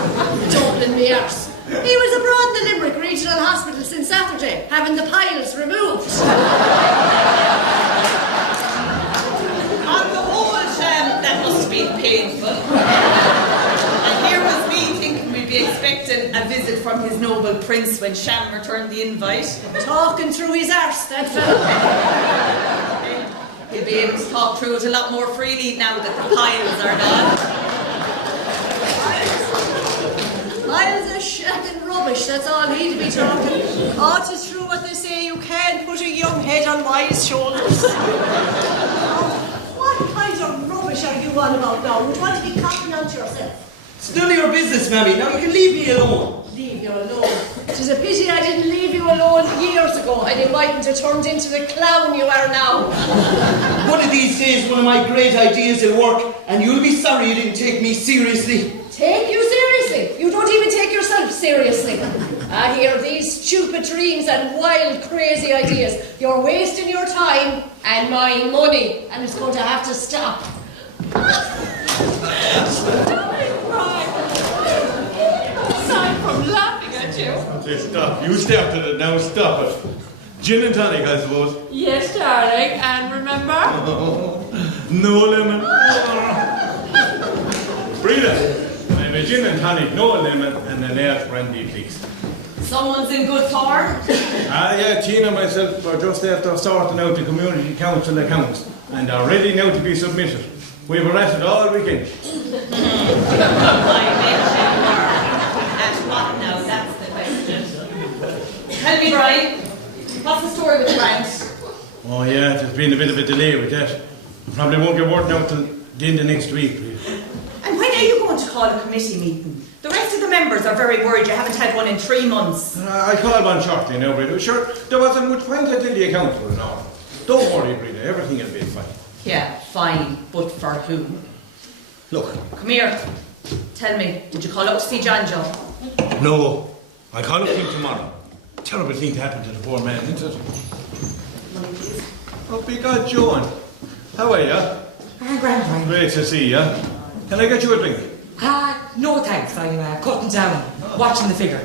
Dublin me arse. He was abroad in the Limerick Regional Hospital since Saturday, having the piles removed. On the whole, Sham, that must have been painful. And here was me thinking we'd be expecting a visit from his noble prince when Sham returned the invite. Talking through his arse, that fellow. He'll be able to talk through it a lot more freely now that the piles are gone. Piles of shit and rubbish, that's all he'd be talking. Oh, it's true what they say, you can't put a young head on wise shoulders. What kind of rubbish are you on about now? Would you want to be copying onto yourself? It's none of your business, Mammy. Now you can leave me alone. Leave you alone. It is a pity I didn't leave you alone years ago, and you mightn't have turned into the clown you are now. One of these days, one of my great ideas will work, and you'll be sorry you didn't take me seriously. Take you seriously? You don't even take yourself seriously. I hear these stupid dreams and wild, crazy ideas. You're wasting your time and my money, and it's going to have to stop. Aside from laughing at you. Say stop. You started it, now stop it. Gin and tonic, I suppose. Yes, darling, and remember? No lemon. Breda, I'm a gin and tonic, no lemon, and an air brandy, please. Someone's in good form. Yeah, Keane and myself are just after sorting out the community council accounts, and are ready now to be submitted. We've arrested all weekend. I bet you were. At what now? That's the question. Tell me, Brian, what's the story with the grant? Oh yeah, there's been a bit of a delay with that. Probably won't get word out till the end of next week, please. And when are you going to call a committee meeting? The rest of the members are very worried you haven't had one in 3 months. I called one shortly now, Breda. Sure, there wasn't much point until the accounts were in order. Don't worry, Breda, everything will be fine. Yeah, fine, but for who? Look. Come here. Tell me, did you call up to see John Joe? No, I call up him tomorrow. Terrible thing to happen to the poor man, isn't it? Money, please. Oh, big God, Joan. How are you? Grand, Brian. Great to see you. Can I get you a drink? No thanks, I'm cutting down, watching the figure.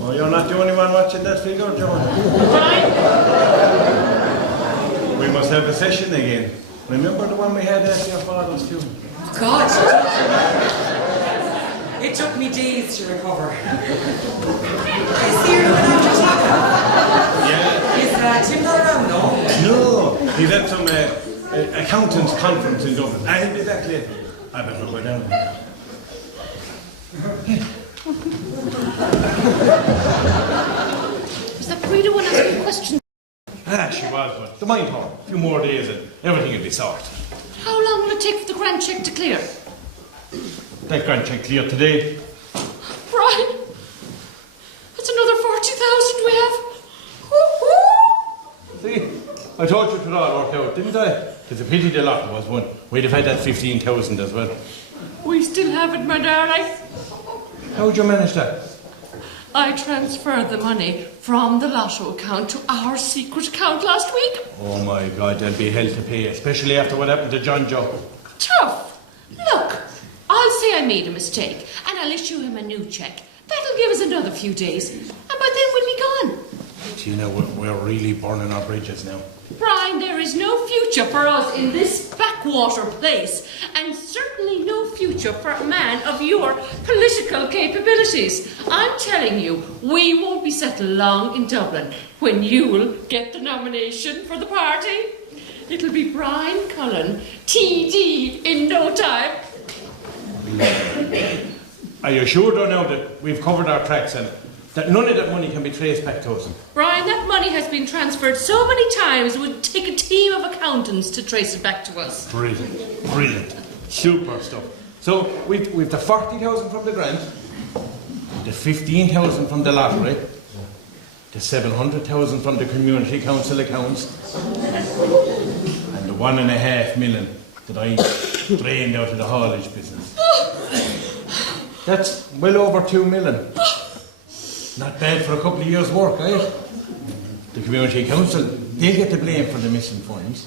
Oh, you're not the only one watching that figure, Joan. We must have a session again. Remember the one we had after your father's funeral? God. It took me days to recover. I see you're looking after Shanahan. Yeah. Is Timber around, no? No, he's at some accountants conference in Dublin. I'll be back later. I better go down. Is that Breda one asking questions? She was, but the mind her. A few more days and everything will be sorted. How long will it take for the grant check to clear? That grant check cleared today. Brian, that's another 40,000 we have. See, I told you it would all work out, didn't I? It's a pity the lot was one. We'd have had that 15,000 as well. We still have it, my darling. How would you manage that? I transferred the money from the lotto account to our secret account last week. Oh my God, there'll be hell to pay, especially after what happened to John Joe. Tough. Look, I'll say I made a mistake and I'll issue him a new cheque. That'll give us another few days and by then we'll be gone. Tina, we're really burning our bridges now. Brian, there is no future for us in this backwater place, and certainly no future for a man of your political capabilities. I'm telling you, we won't be settled long in Dublin when you'll get the nomination for the party. It'll be Brian Cullen, TD, in no time. Are you sure though now that we've covered our tracks and that none of that money can be traced back to us? Brian, that money has been transferred so many times it would take a team of accountants to trace it back to us. Brilliant, brilliant, super stuff. So we've the 40,000 from the grant, the 15,000 from the lottery, the 700,000 from the community council accounts, and the 1.5 million that I drained out of the haulage business. That's well over 2 million. Not bad for a couple of years' work, eh? The community council, they get the blame for the missing funds,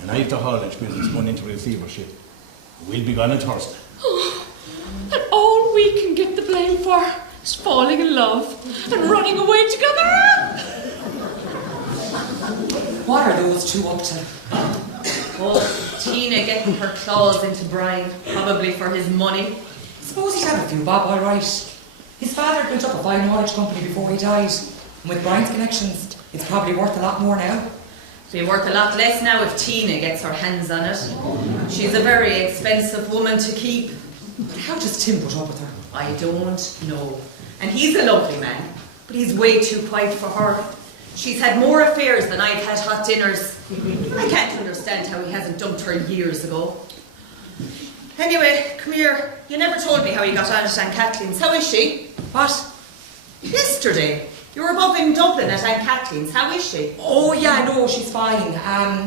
and I've the haulage business gone into receivership. We'll be gone on Thursday. And all we can get the blame for is falling in love and running away together. What are those two up to? Oh, Tina getting her claws into Brian, probably for his money. Suppose he'd have a few bob, all right. His father built up a fine haulage company before he died. And with Brian's connections, it's probably worth a lot more now. It'll be worth a lot less now if Tina gets her hands on it. She's a very expensive woman to keep. How does Tim put up with her? I don't know. And he's a lovely man, but he's way too quiet for her. She's had more affairs than I've had hot dinners. I can't understand how he hasn't dumped her years ago. Anyway, come here. You never told me how you got on at Aunt Kathleen's. How is she? What? Yesterday. You were above in Dublin at Aunt Kathleen's. How is she? Oh yeah, no, she's fine.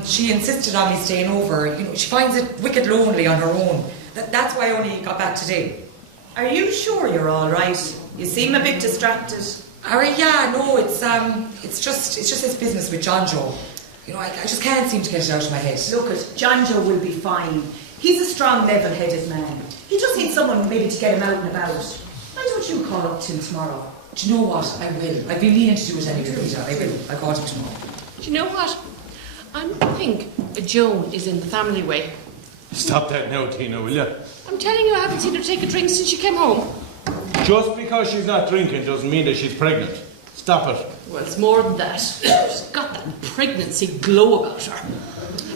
She insisted on me staying over. You know, she finds it wicked lonely on her own. That's why I only got back today. Are you sure you're all right? You seem a bit distracted. Yeah, no, it's just this business with John Joe. You know, I just can't seem to get it out of my head. Look, John Joe will be fine. He's a strong, level-headed man. He just needs someone maybe to get him out and about. Why don't you call up to him tomorrow? Do you know what? I will. I've been meaning to do it anyway, Rita. I will. I'll call him tomorrow. Do you know what? I think Joan is in the family way. Stop that now, Tina, will you? I'm telling you, I haven't seen her take a drink since she came home. Just because she's not drinking doesn't mean that she's pregnant. Stop it. Well, it's more than that. She's got that pregnancy glow about her.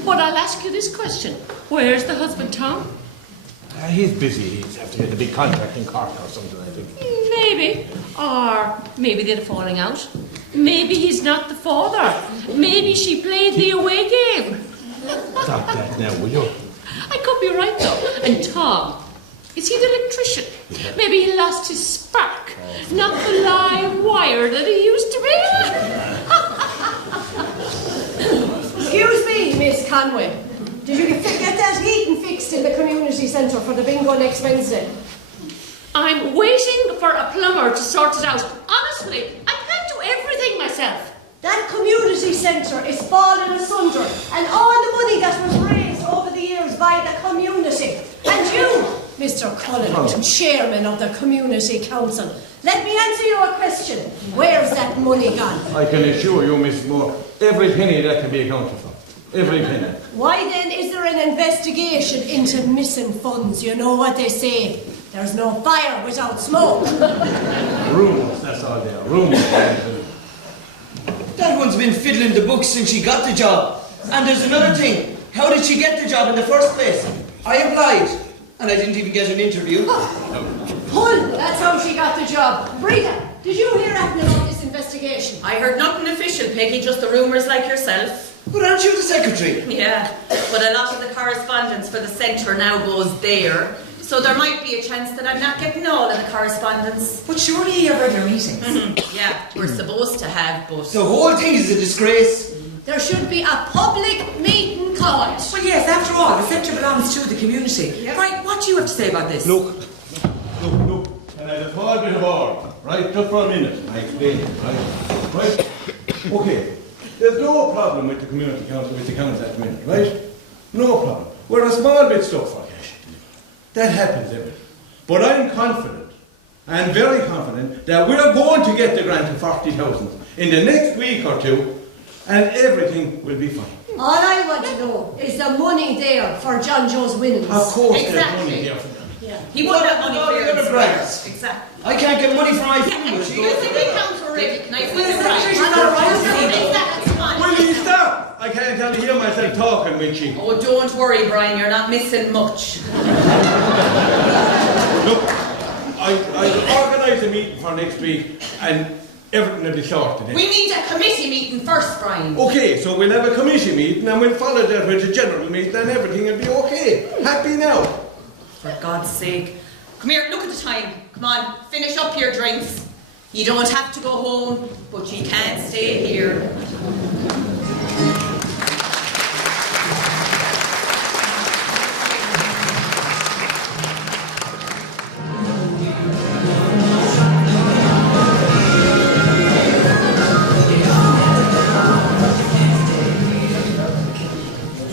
But I'll ask you this question. Where's the husband, Tom? He's busy. He's have to get a big contract in Cork or something, I think. Maybe. Or maybe they're falling out. Maybe he's not the father. Maybe she played the away game. Stop that now, will you? I could be right, though. And Tom, is he the electrician? Yeah. Maybe he lost his spark. Not the live wire that he used to be. Excuse me, Miss Conway. Did you get that heating fixed in the community centre for the bingo next Wednesday? I'm waiting for a plumber to sort it out. Honestly, I can't do everything myself. That community centre is falling asunder, and all the money that was raised over the years by the community. And you, Mr. Cullen, chairman of the community council, let me answer your question. Where's that money gone? I can assure you, Mrs. Moore, every penny that can be accounted for. Every penny. Why then is there an investigation into missing funds? You know what they say. There's no fire without smoke. Rumours, that's all they are. Rumours. That one's been fiddling the books since she got the job. And there's another thing. How did she get the job in the first place? I applied, and I didn't even get an interview. Hull, that's how she got the job. Breda, did you hear anything about this investigation? I heard nothing official, Peggy, just the rumours like yourself. But aren't you the secretary? Yeah, but a lot of the correspondence for the centre now goes there, so there might be a chance that I'm not getting all of the correspondence. But surely you have regular meetings. Yeah, we're supposed to have, but... The whole thing is a disgrace. There should be a public meeting called. Well, yes, after all, the centre belongs to the community. Yep. Right, what do you have to say about this? Look. Can I have a small bit of order, right? Just for a minute. I explain it, right? Okay. There's no problem with the community council, with the council at the minute, right? No problem. We're a small bit stuff for cash. That happens every day. But I'm confident, I'm very confident, that we're going to get the grant of 40,000 in the next week or two, and everything will be fine. All I want to know is the money there for John Joe's winnings. Of course Exactly. there's money there for them. Yeah. He won that money What about fair the other and square. grants? Exactly. I can't get money for my Yeah, funeral. excuse me, the council recognise Well, the the right. secretary's not right. That's fine. Will you stop? I can't tell you hear myself talking with you. Oh, don't worry, Brian, you're not missing much. Look, I'll organise a meeting for next week and everything will be sorted. We need a committee meeting first, Brian. Okay, so we'll have a committee meeting and we'll follow that with a general meeting and everything will be okay. Happy now? For God's sake. Come here, look at the time. Come on, finish up your drinks. You don't have to go home, but you can't stay here.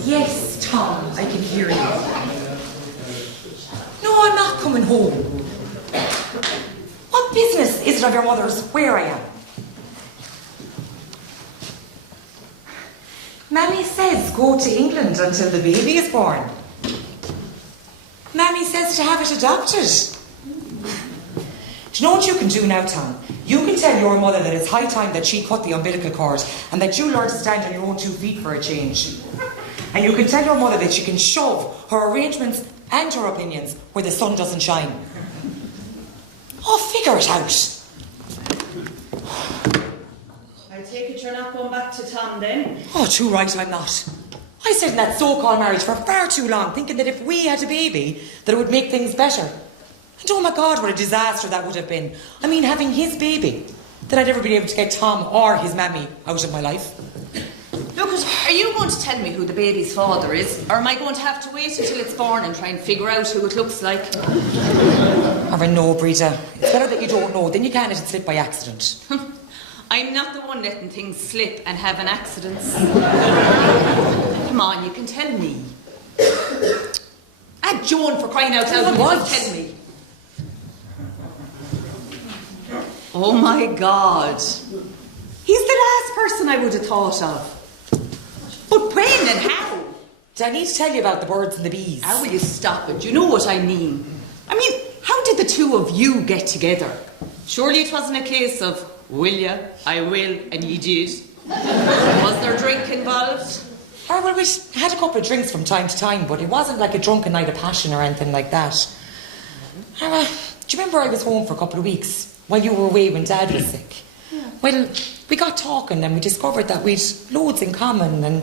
Yes, Tom, I can hear you. No, I'm not coming home. What business is it of your mother's where I am? Mammy says go to England until the baby is born. Mammy says to have it adopted. Do you know what you can do now, Tom? You can tell your mother that it's high time that she cut the umbilical cord and that you learn to stand on your own 2 feet for a change. And you can tell your mother that she can shove her arrangements and her opinions where the sun doesn't shine. Oh, figure it out. I take it you're not going back to Tom then? Oh, too right, I'm not. I stayed in that so-called marriage for far too long, thinking that if we had a baby, that it would make things better. And oh my God, what a disaster that would have been. I mean, having his baby, that I'd ever been able to get Tom or his mammy out of my life. Look, are you going to tell me who the baby's father is? Or am I going to have to wait until it's born and try and figure out who it looks like? Or no, Breda. It's better that you don't know, then you can't let it slip by accident. I'm not the one letting things slip and having accidents. Come on, you can tell me. Joan, for crying out loud, you just tell me. Oh my God. He's the last person I would have thought of. But when and how? Do I need to tell you about the birds and the bees? How will you stop it? You know what I mean. I mean, how did the two of you get together? Surely it wasn't a case of, will ya, I will, and ye did. Was there drink involved? Oh, well, we had a couple of drinks from time to time, but it wasn't like a drunken night of passion or anything like that. Do you remember I was home for a couple of weeks while you were away when Dad was sick? Yeah. Well, we got talking and we discovered that we'd loads in common, and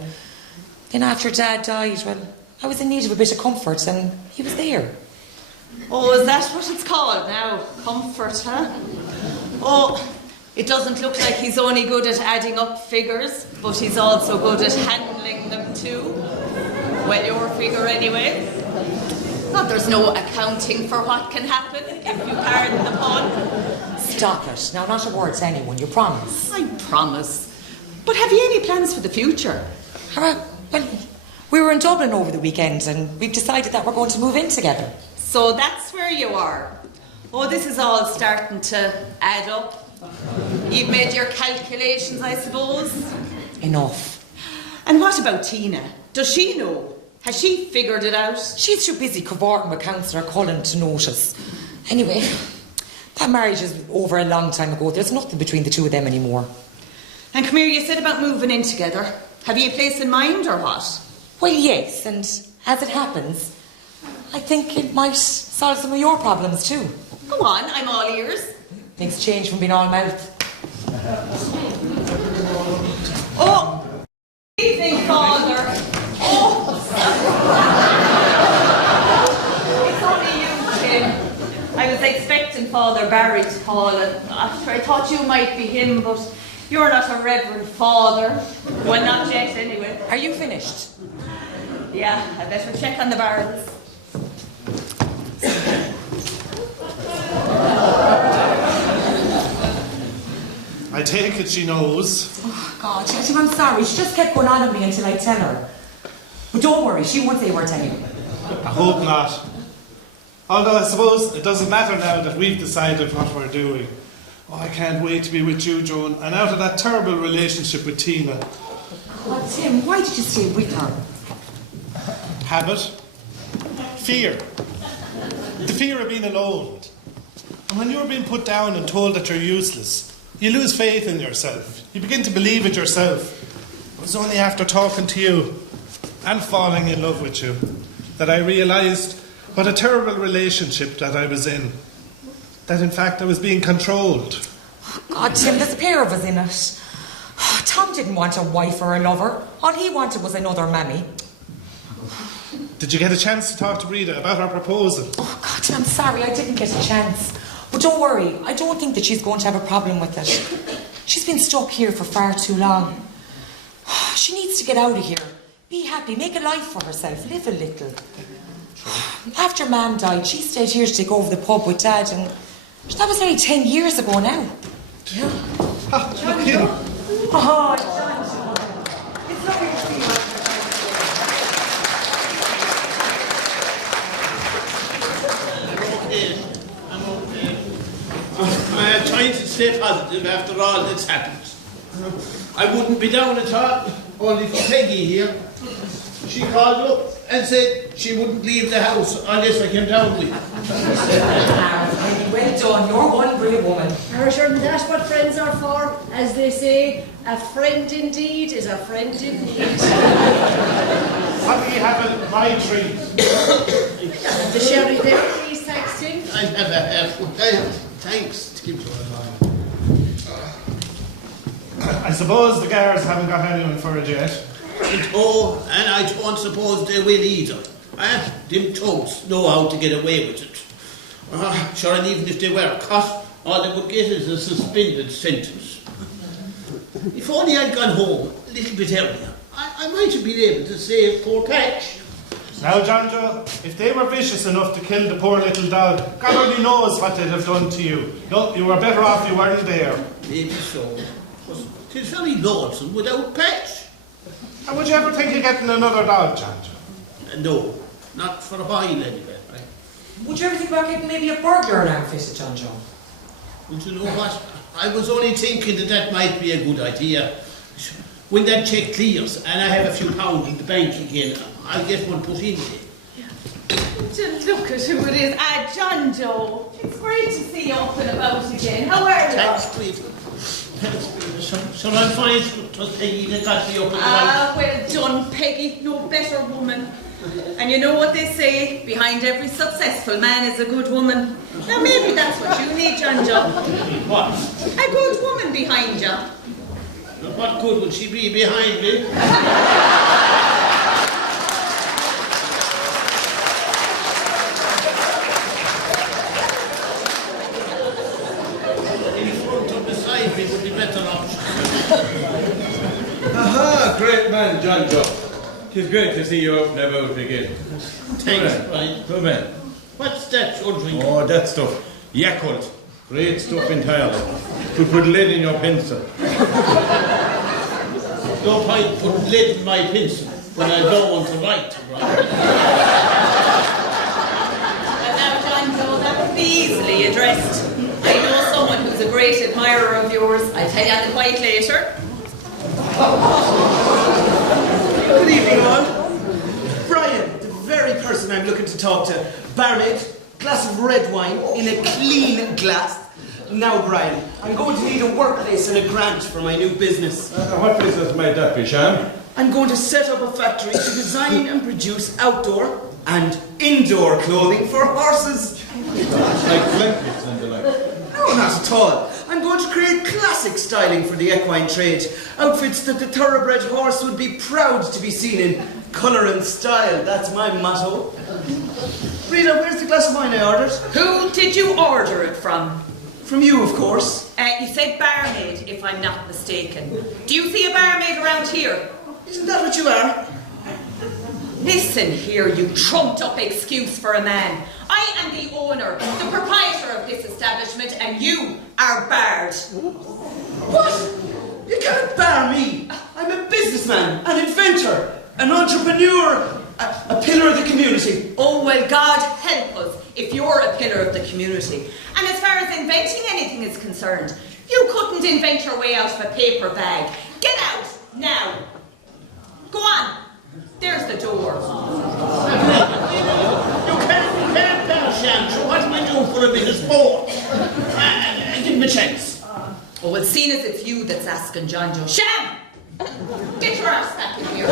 then after Dad died, well, I was in need of a bit of comfort and he was there. Oh, is that what it's called now? Comfort, huh? Oh, it doesn't look like he's only good at adding up figures, but he's also good at handling them too. Well, your figure anyway. Not there's no accounting for what can happen, if you pardon the pun. Stop it. Now, not a word to anyone, you promise? I promise. But have you any plans for the future? Well, we were in Dublin over the weekend and we've decided that we're going to move in together. So that's where you are. Oh, this is all starting to add up. You've made your calculations, I suppose? Enough. And what about Tina? Does she know? Has she figured it out? She's too busy cavorting with Councillor Cullen to notice. Anyway, that marriage is over a long time ago. There's nothing between the two of them anymore. And come here, you said about moving in together. Have you a place in mind or what? Well, yes, and as it happens, I think it might solve some of your problems too. Go on, I'm all ears. Things change from being all mouth. Oh, evening, Father. Oh, it's only you, Tim. I was expecting Father Barry to call, and I thought you might be him, but you're not a reverend father. Well, not yet, anyway. Are you finished? Yeah, I better check on the barrels. I take it she knows. Oh, God, Tim, I'm sorry. She just kept going on at me until I tell her. But don't worry, she won't say a word to anyone. I hope not. Although I suppose it doesn't matter now that we've decided what we're doing. Oh, I can't wait to be with you, Joan, and out of that terrible relationship with Tina. Oh, Tim, why did you stay with her? Habit. Fear. The fear of being alone. And when you're being put down and told that you're useless, you lose faith in yourself. You begin to believe it yourself. It was only after talking to you and falling in love with you that I realised what a terrible relationship that I was in. That in fact I was being controlled. Oh, God, Tim, there's a pair of us in it. Oh, Tom didn't want a wife or a lover. All he wanted was another mammy. Did you get a chance to talk to Breda about our proposal? Oh, God, Tim, I'm sorry, I didn't get a chance. But don't worry, I don't think that she's going to have a problem with it. She's been stuck here for far too long. She needs to get out of here. Be happy, make a life for herself, live a little. After Mam died, she stayed here to take over the pub with Dad, and that was only 10 years ago now. Yeah. Look here. Oh, John. It's lovely to see you. I'm okay. I'm trying to stay positive after all that's happened. I wouldn't be down at all, only for Peggy here. She called up and said she wouldn't leave the house unless I came down with her. Well done, you're one brave woman. Sure, that's what friends are for. As they say, a friend indeed is a friend in need. What do you have in my treat? The sherry there, please, thanks, Tim. I have a half. Thanks, Tim. I suppose the guards haven't got anyone for it yet. Oh, and I don't suppose they will either. Them toads know how to get away with it. Sure, and even if they were caught, all they would get is a suspended sentence. If only I'd gone home a little bit earlier, I might have been able to save poor Patch. Now, John Joe, if they were vicious enough to kill the poor little dog, God only knows what they'd have done to you. No, you were better off you weren't there. Maybe so. But 'tis very lonesome without Patch. And would you ever think of getting another dog, John Joe? No, not for a while anyway. Would you ever think about getting maybe a burglar alarm fitted, John Joe? Would you know what? I was only thinking that might be a good idea. When that cheque clears and I have a few pounds in the bank again, I'll get one put in there. Just look at who it is. John Joe. It's great to see you up and about again. How are you? Thanks, Breda. Thanks, Breda. Shall I find it was Peggy that got me up and about? Well done, Peggy. No better woman. And you know what they say, behind every successful man is a good woman. Now maybe that's what you need, John Joe. What? A good woman behind you. What good would she be behind me? In front or beside me would be better option. Aha, great man, John Joe. It's great to see you out and about again. Thanks, Brian. Come in. What's that you're drinking? Oh, that stuff. Yakult. Great stuff entirely. To put lead in your pencil. No point putting lead in my pencil when I don't want to write, right? Well now, John Joe, that would be easily addressed. I know someone who's a great admirer of yours. I'll tell you on the quiet later. Good evening, all. Brian, the very person I'm looking to talk to. Barmaid, glass of red wine in a clean glass. Now, Brian, I'm going to need a workplace and a grant for my new business. What business might that be, Sham? I'm going to set up a factory to design and produce outdoor and indoor clothing for horses. Like blankets and the like. No, not at all. I'm going to create classic styling for the equine trade. Outfits that the thoroughbred horse would be proud to be seen in. Colour and style, that's my motto. Breda, where's the glass of wine I ordered? Who did you order it from? From you, of course. You said barmaid, if I'm not mistaken. Do you see a barmaid around here? Isn't that what you are? Listen here, you trumped-up excuse for a man. I am the owner, the proprietor of this establishment, and you are barred. What? You can't bar me. I'm a businessman, an inventor, an entrepreneur, a pillar of the community. Oh, well, God help us if you're a pillar of the community. And as far as inventing anything is concerned, you couldn't invent your way out of a paper bag. Get out, now. Go on. There's the door. You can't tell, Sham. So what am I doing for a bit of sport? Give him a chance. Oh, well, seeing as it's you that's asking John Joe. Sham! Get your ass back in here.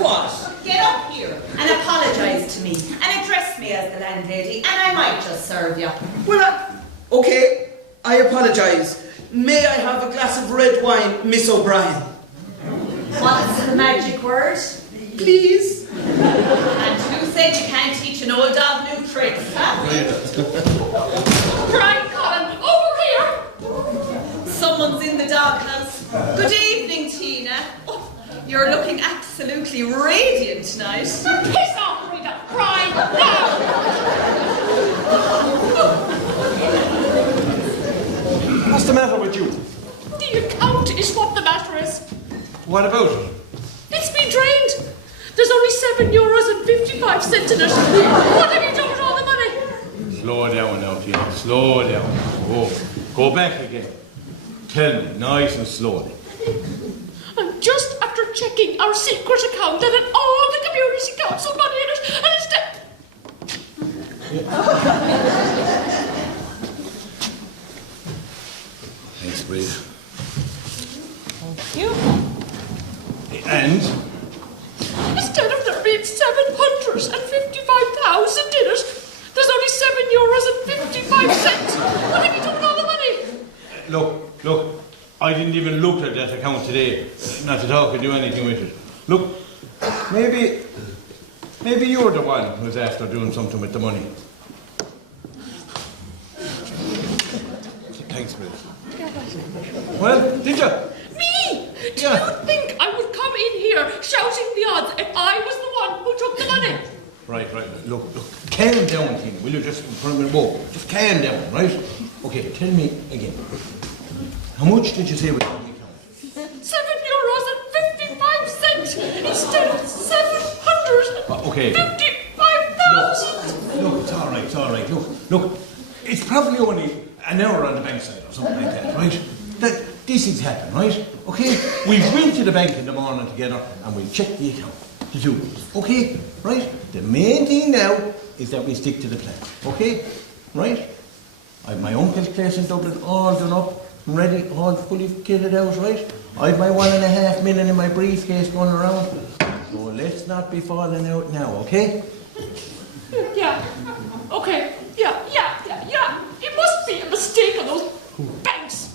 What? Get up here and apologise to me and address me as the landlady, and I might just serve you. Well, okay, I apologise. May I have a glass of red wine, Miss O'Brien? What's the magic word? Please. And who said you can't teach an old dog new tricks, huh? Right, Cullen, over here. Someone's in the doghouse. Good evening, Tina. Oh, you're looking absolutely radiant tonight. Piss off, Breda. Cry now. What's the matter with you? The account is what the matter is. What about it? It's been drained. There's only €7.55 in it. What have you done with all the money? Slow down now, Tina. Slow down. Oh, go back again. Tell me, nice and slowly. And just after checking our secret account that had all the community council money in it, and it's dead. Thanks, Breda. Thank you. And? Instead of there being 755,000 in it, there's only €7.55. What have you done with all the money? Look, I didn't even look at that account today. Not to talk or do anything with it. Look, maybe you're the one who's after doing something with the money. Thanks, Breda. Well, did you? Me? Do you think I would come in here shouting the odds if I was the one who took the money? Right. Look. Calm down, Keane. Will you just just calm down, right? Okay, tell me again. How much did you say was on the account? €7.55 instead of 755,000. Okay. Look, it's all right. Look, it's probably only an hour on the bank side or something like that, right? These things happen, right? Okay? We'll went to the bank in the morning together and we'll check the account. The two of us. Okay? Right? The main thing now is that we stick to the plan. Okay? Right? I've my uncle's place in Dublin all done up. I'm ready, all fully kitted out, right? I've my $1.5 million in my briefcase going around. So let's not be falling out now, okay? Yeah. Okay. Yeah. It must be a mistake on those banks.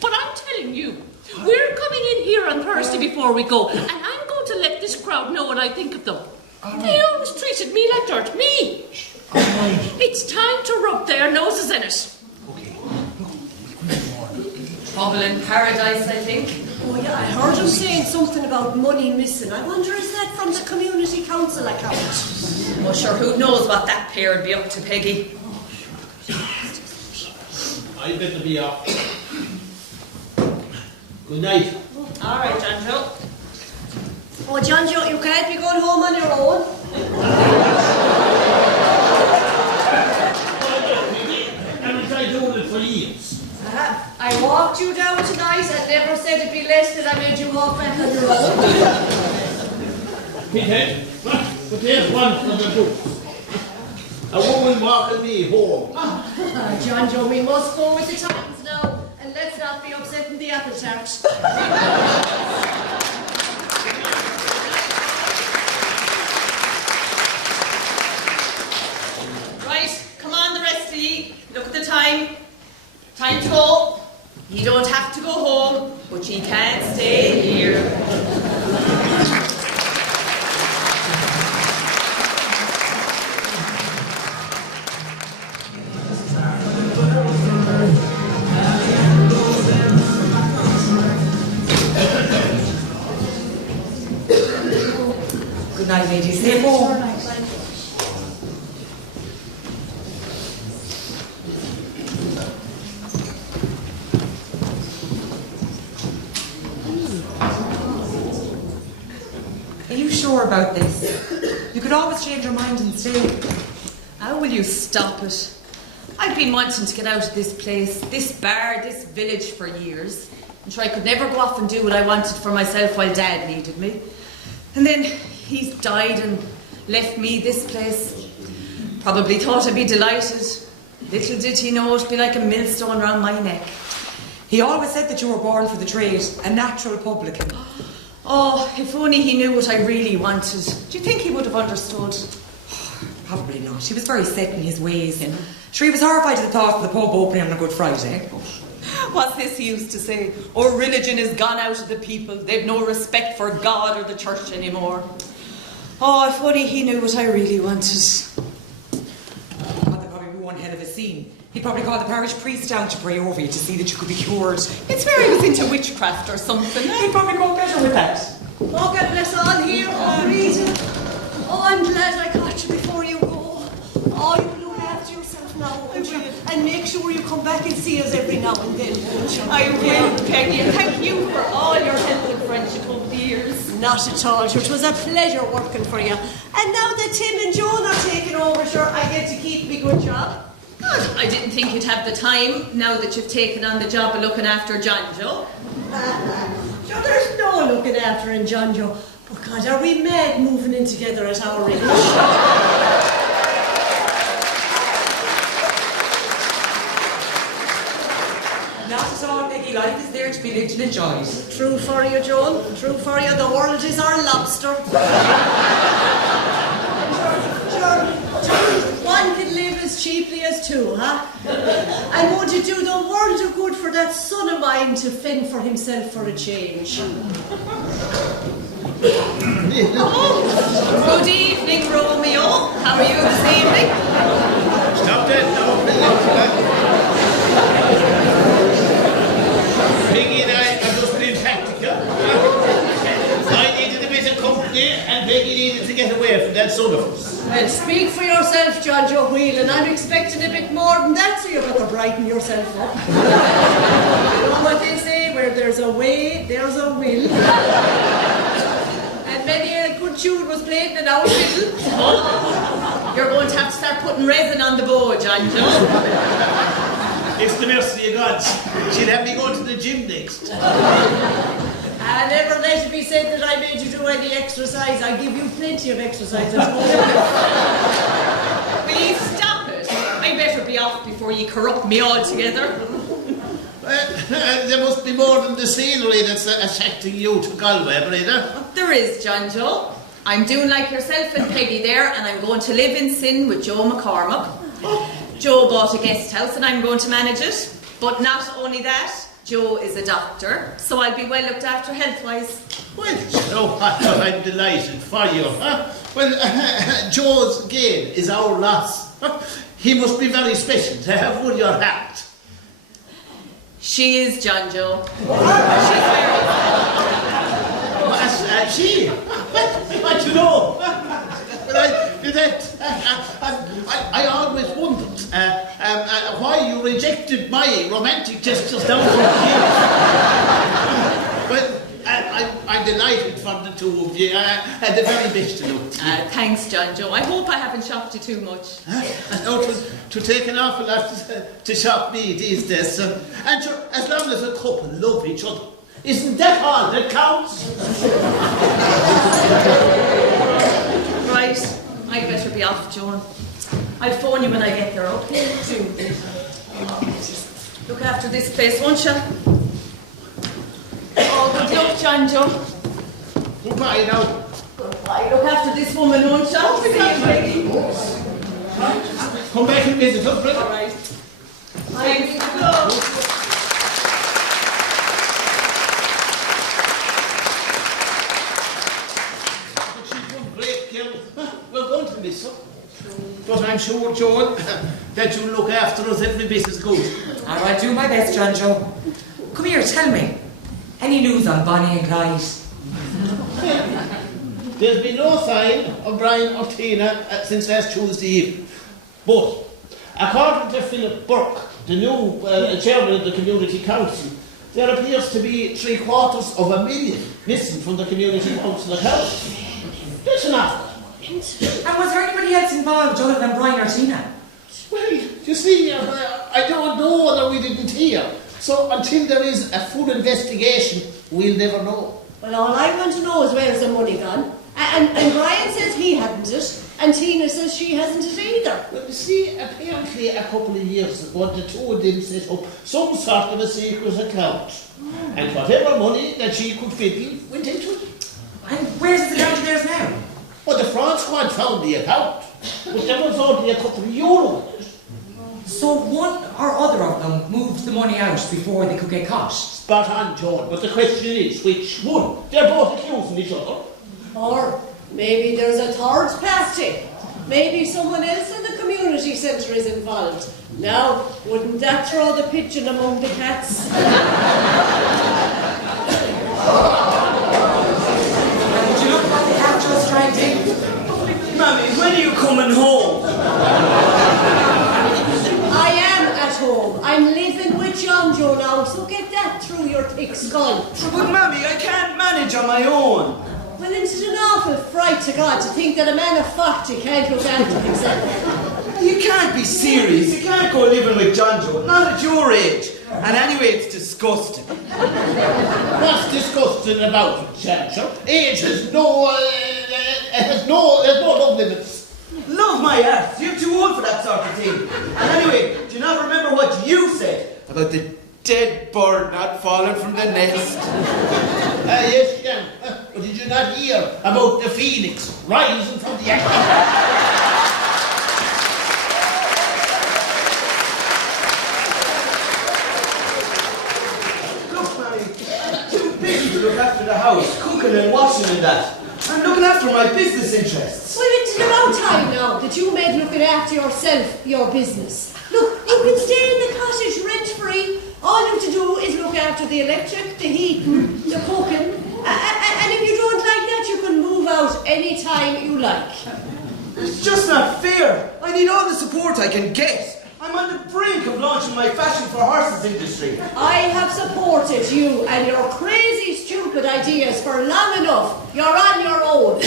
But I'm telling you, we're coming in here on Thursday before we go, and I'm going to let this crowd know what I think of them. They always treated me like dirt. Me. It's time to rub their noses in it. Trouble in paradise, I think. Oh yeah, I heard him saying something about money missing. I wonder, is that from the community council account? Well, sure, who knows what that pair would be up to, Peggy. I better be off. Good night. All right, John Joe. Oh, John Joe, you can't be going home on your own. Haven't I done it for years? I walked you down tonight and never said it'd be less than I made you walk back on your own. Peter, but there's one for the books. I'm walking me home. John Joe, we must go with the times now, and let's not be upsetting the apple tart. Right, come on the rest of ye. Look at the time. Time to go. You don't have to go home, but you can stay here. Good night, ladies. Stay home. Are you sure about this? You could always change your mind and stay. How will you stop it? I've been wanting to get out of this place, this bar, this village for years. I'm sure I could never go off and do what I wanted for myself while Dad needed me. And then he's died and left me this place. Probably thought I'd be delighted. Little did he know it'd be like a millstone round my neck. He always said that you were born for the trade, a natural publican. Oh, if only he knew what I really wanted. Do you think he would have understood? Probably not. He was very set in his ways. Sure, he was horrified at the thought of the pub opening on a Good Friday. What's this he used to say? Oh, religion is gone out of the people. They've no respect for God or the church anymore. Oh, if only he knew what I really wanted. God, there'd probably be one hell of a scene. He'd probably call the parish priest down to pray over you to see that you could be cured. It's where he was into witchcraft or something. He'd probably go better with that. Oh, God bless all here. Oh, Rita. Oh, I'm glad I caught you before you go. Oh, you look after yourself now, won't you? And make sure you come back and see us every now and then, won't you? I will, Peggy, and thank you for all your help and friendship over the years. Not at all, sure. It was a pleasure working for you. And now that Tim and Joan are taking over, sure, I get to keep me good job. God, I didn't think you'd have the time now that you've taken on the job of looking after John Joe. Sure, there's no looking after in John Joe. Oh, God, are we mad moving in together at our age? Not at all, Peggy. Life is there to be lived and enjoyed. True for you, Joan. True for you. The world is our lobster. Sure, one can live as cheaply as two, huh? And would you do the world of good for that son of mine to fend for himself for a change? Oh, good evening, Romeo. How are you this evening? Stop that now. Peggy and I have just been practical. I needed a bit of company and Peggy needed to get away from that son of us. Well, speak for yourself, John Joe Whelan. I'm expecting a bit more than that, so you better brighten yourself up. You know what they say, where there's a way, there's a will. And many a good tune was played in our fiddle. Oh, you're going to have to start putting resin on the bow, John Joe. It's the mercy of God. She'll have me go to the gym next. And never let it be said that I made you do any exercise. I give you plenty of exercise at home. Will you stop it? I better be off before you corrupt me altogether. There must be more than the scenery that's attracting you to Galway, Breda. There is, John Joe. I'm doing like yourself and Peggy there, and I'm going to live in sin with Joe McCormack. Joe bought a guest house and I'm going to manage it. But not only that, Joe is a doctor, so I'll be well looked after health-wise. Well, you know what? I'm delighted for you. Huh? Well, Joe's gain is our loss. He must be very special to have won your heart. She is, John Joe. She? What you know? I always wondered why you rejected my romantic gestures down from here. Well, I'm delighted for the two of you. The very best to look. Thanks, John Joe. I hope I haven't shocked you too much. No, to take an awful lot to shock me these days. And sure, as long as a couple love each other, isn't that all that counts? Right, I'd better be off, Joan. I'll phone you when I get there, okay? Look after this place, won't you? Oh, good luck, John Joe. Goodbye now. Goodbye. Look after this woman, won't you? See you, Peggy. Come back and visit us, Breda. All right. Thanks. Hello. She's one great girl. We're going to miss her. But I'm sure, Joan, that you'll look after us every bit as good. I'll do my best, John Joe. Come here, tell me. Any news on Bonnie and Clyde? There's been no sign of Brian or Tina since last Tuesday evening. But, according to Philip Burke, the new chairman of the Community Council, there appears to be 750,000 missing from the Community Council account. That's enough. And was there anybody else involved other than Brian or Tina? Well, you see, I don't know whether we didn't hear. So until there is a full investigation, we'll never know. Well, all I want to know is where's the money gone. And Brian says he hadn't it, and Tina says she hasn't it either. Well, you see, apparently a couple of years ago, the two of them set up some sort of a secret account. And whatever money that she could fiddle went into it. And where's the account of theirs now? Well, the fraud squad found the account, but there was only a couple of euro in it. So one or other of them moved the money out before they could get caught? Spot on, Joan, but the question is, which one? They're both accusing each other. Or maybe there's a third party. Maybe someone else in the community centre is involved. Now, wouldn't that throw the pigeon among the cats? Would you look what they have just tried to? Mammy, when are you coming home? I am at home. I'm living with John Joe now, so get that through your thick skull. But Mammy, I can't manage on my own. Well, isn't it an awful fright to God to think that a man of 40 can't look after himself? You can't be serious. You can't go living with John Joe, not at your age. And anyway, it's disgusting. What's disgusting about it, Sham? Age has no love limits. Love my ass. You're too old for that sort of thing. And anyway, do you not remember what you said about the dead bird not falling from the nest? Yes, Sham. But did you not hear about the phoenix rising from the ashes? Look after the house, cooking and washing and that. I'm looking after my business interests. Well, it's about time now that you made looking after yourself your business. Look, you can stay in the cottage rent-free. All you have to do is look after the electric, the heating, the cooking. And if you don't like that, you can move out any time you like. It's just not fair. I need all the support I can get. I'm on the brink of launching my fashion for horses industry. I have supported you and your crazy, stupid ideas for long enough. You're on your own.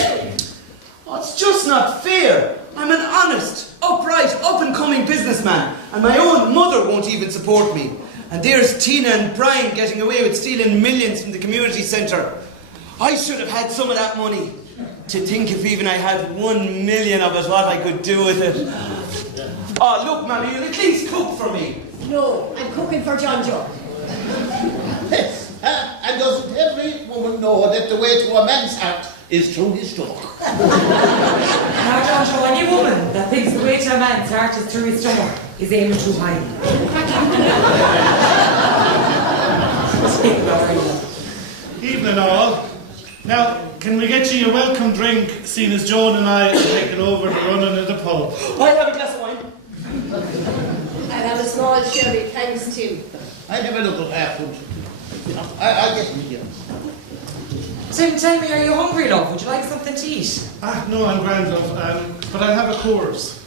Oh, it's just not fair. I'm an honest, upright, up-and-coming businessman, and my own mother won't even support me. And there's Tina and Brian getting away with stealing millions from the community centre. I should have had some of that money. To think if even I had 1 million of it, what I could do with it. Oh, look, Mammy, you'll at least cook for me. No, I'm cooking for John Joe. Yes, and doesn't every woman know that the way to a man's heart is through his stomach? Now, John Joe, any woman that thinks the way to a man's heart is through his stomach is aiming too high. Evening all. Now, can we get you a welcome drink, seeing as Joan and I are taking over the running of the pub? I'll have a glass of wine. I'll have a small sherry, thanks, Tim. I have another half one. I'll get me here. Tim, tell me, are you hungry, love? Would you like something to eat? No, I'm grand, love, but I'll have a course.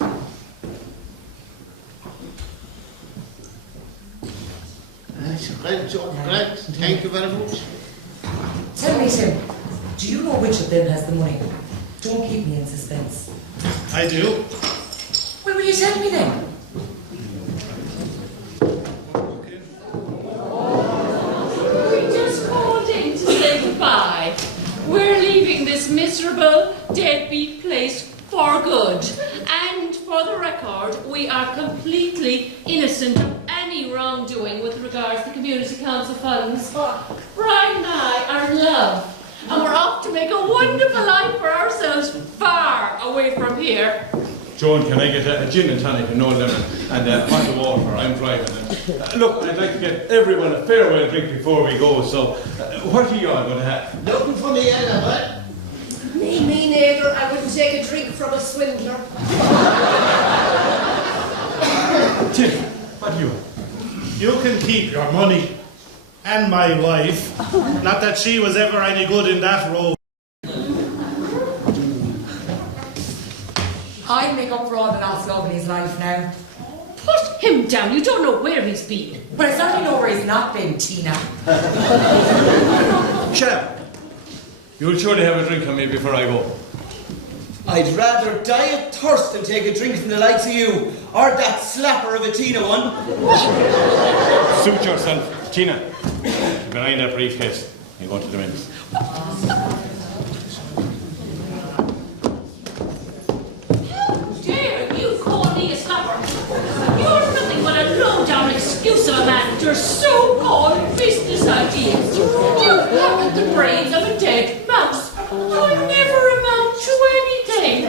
Grand, John, grand. Thank you very much. Tell me, Tim, do you know which of them has the money? Don't keep me in suspense. I do. Well, will you tell me then? We just called in to say goodbye. We're leaving this miserable, deadbeat place for good. And for the record, record, we are completely innocent of any wrongdoing with regards to community council funds. Brian and I are in love, and we're off to make a wonderful life for ourselves far away from here. Joan, can I get a gin and tonic and no lemon and a pot of water? I'm driving. Look, I'd like to get everyone a farewell drink before we go, so what are you all going to have? Nothing for me, Ella, but... Me neither. I wouldn't take a drink from a swindler. Tim, what do you have? You can keep your money and my wife. Not that she was ever any good in that role. I'll make up for all the lost love in his life now. Put him down. You don't know where he's been. But I certainly know where he's not been, Tina. Sham, you'll surely have a drink on me before I go. I'd rather die of thirst than take a drink from the likes of you, or that slapper of a Tina one. Suit yourself. Tina, behind that briefcase. You go to the men's. Excuse of a man with your so-called business ideas. You haven't the brains of a dead mouse. You'll never amount to anything.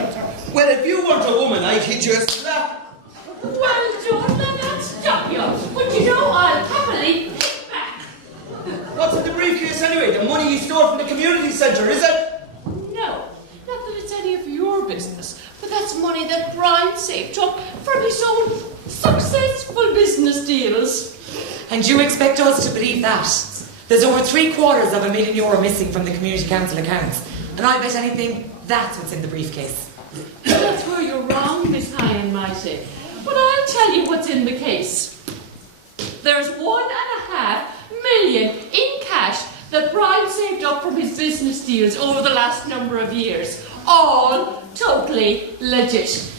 Well, if you weren't a woman, I'd hit you a slap. Well done, then that'll stop you. But you know, I'll happily hit back. What's in the briefcase anyway? The money you stole from the community centre, is it? No, not that it's any of your business. But that's money that Brian saved up from his own successful business deals. And you expect us to believe that? There's over €750,000 missing from the community council accounts. And I bet anything that's what's in the briefcase. That's where you're wrong, Miss High and Mighty. But I'll tell you what's in the case. There's $1.5 million in cash that Brian saved up from his business deals over the last number of years. All totally legit.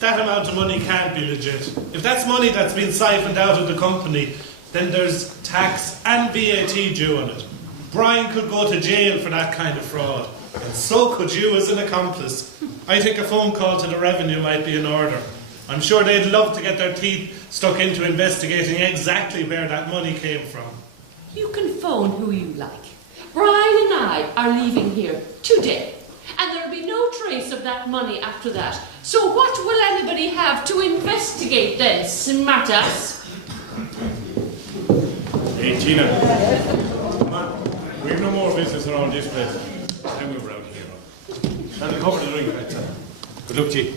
That amount of money can't be legit. If that's money that's been siphoned out of the company, then there's tax and VAT due on it. Brian could go to jail for that kind of fraud, and so could you as an accomplice. I think a phone call to the revenue might be in order. I'm sure they'd love to get their teeth stuck into investigating exactly where that money came from. You can phone who you like. Brian and I are leaving here today. And there'll be no trace of that money after that. So what will anybody have to investigate then, smartass? Hey, Tina. Come on. We've no more business around this place. Then we were out here. That'll cover the drink, right, sir. Good luck to you.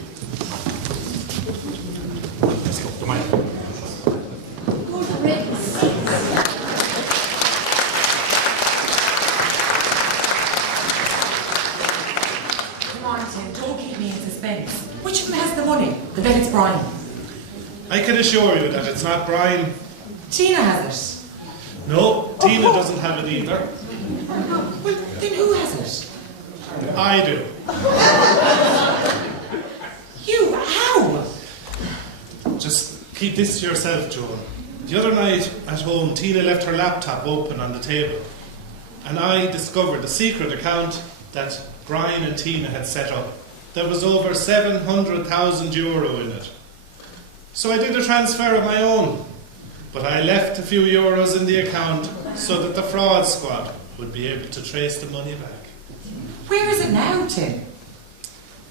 Let's go. Come on. Good riddance. Don't keep me in suspense. Which of them has the money? I bet it's Brian. I can assure you that it's not Brian. Tina has it. No, Tina doesn't have it either. Well, then who has it? I do. You? How? Just keep this to yourself, Joan. The other night at home, Tina left her laptop open on the table. And I discovered a secret account that Brian and Tina had set up. There was over €700,000 in it. So I did a transfer of my own. But I left a few euros in the account so that the fraud squad would be able to trace the money back. Where is it now, Tim?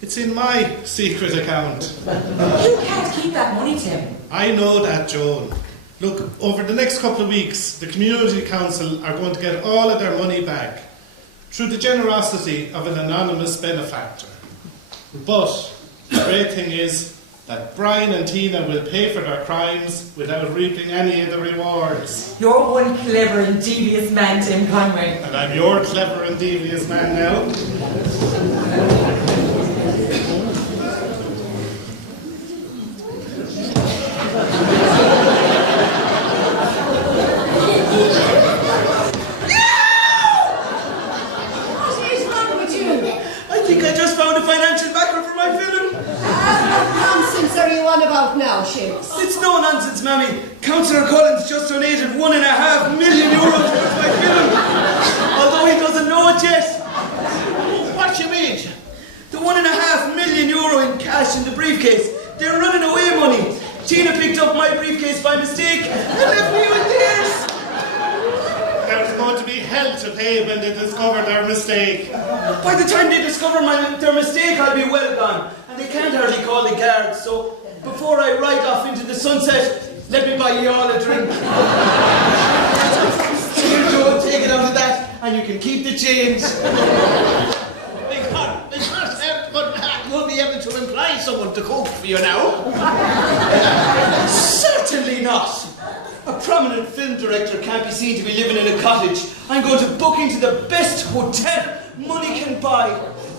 It's in my secret account. You can't keep that money, Tim. I know that, Joan. Look, over the next couple of weeks, the Community Council are going to get all of their money back through the generosity of an anonymous benefactor. But the great thing is that Brian and Tina will pay for their crimes without reaping any of the rewards. You're one clever and devious man, Tim Conway. And I'm your clever and devious man now. Financial backer for my film. What nonsense are you on about now, Seamus? It's no nonsense, Mammy. Councillor Cullen's just donated €1.5 million towards my film. Although he doesn't know it yet. What you mean? The €1.5 million in cash in the briefcase. They're running away money. Tina picked up my briefcase by mistake and left me with theirs. There's going to be hell to pay when they discover their mistake. By the time they discover their mistake, I'll be well gone. And they can't hardly call the guards, so before I ride off into the sunset, let me buy you all a drink. Here, Joan, take it out of that, and you can keep the change. You'll be able to employ someone to cook for you now. Certainly not. A prominent film director can't be seen to be living in a cottage. I'm going to book into the best hotel money can buy.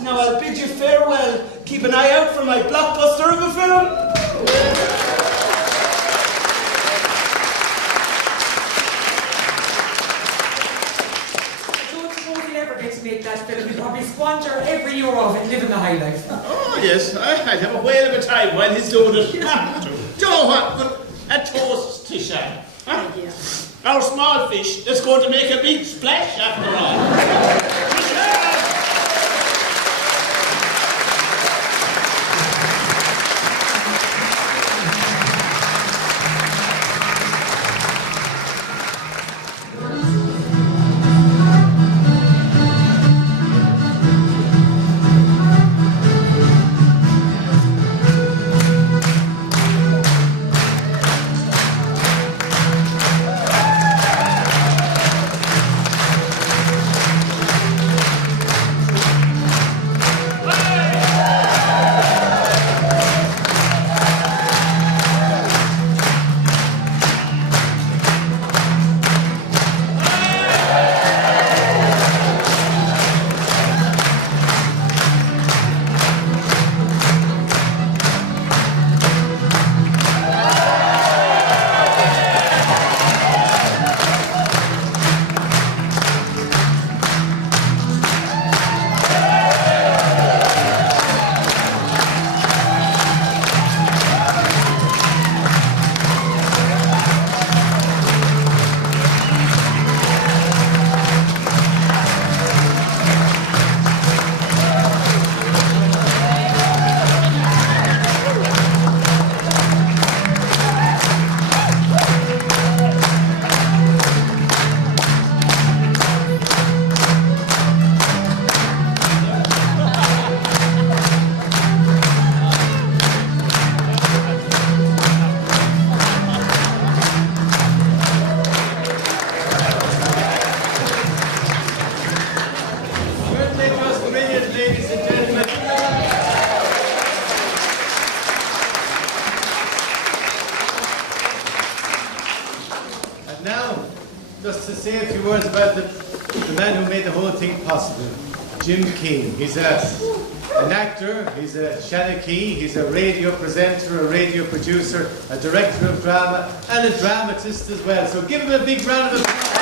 Now I'll bid you farewell. Keep an eye out for my blockbuster of a film. To make that film, he'll probably squander every euro of it living the high life. Oh, yes, I'd have a whale of a time while he's doing it. Do you know what? But a toast to Sham. Huh? Our small fish that's going to make a big splash after all. say a few words about the man who made the whole thing possible, Jim Keane. He's an actor, he's a Shanahan, he's a radio presenter, a radio producer, a director of drama, and a dramatist as well. So give him a big round of applause.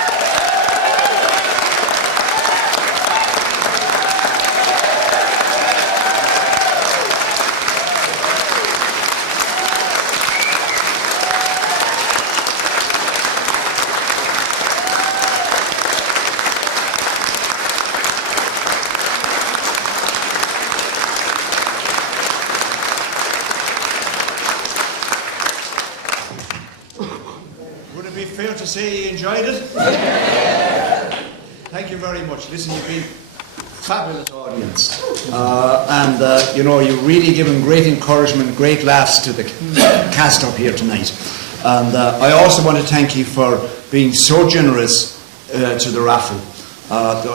Say you enjoyed it? Thank you very much. Listen, you've been a fabulous audience. You know, you've really given great encouragement, great laughs to the cast up here tonight. And I also want to thank you for being so generous to the raffle.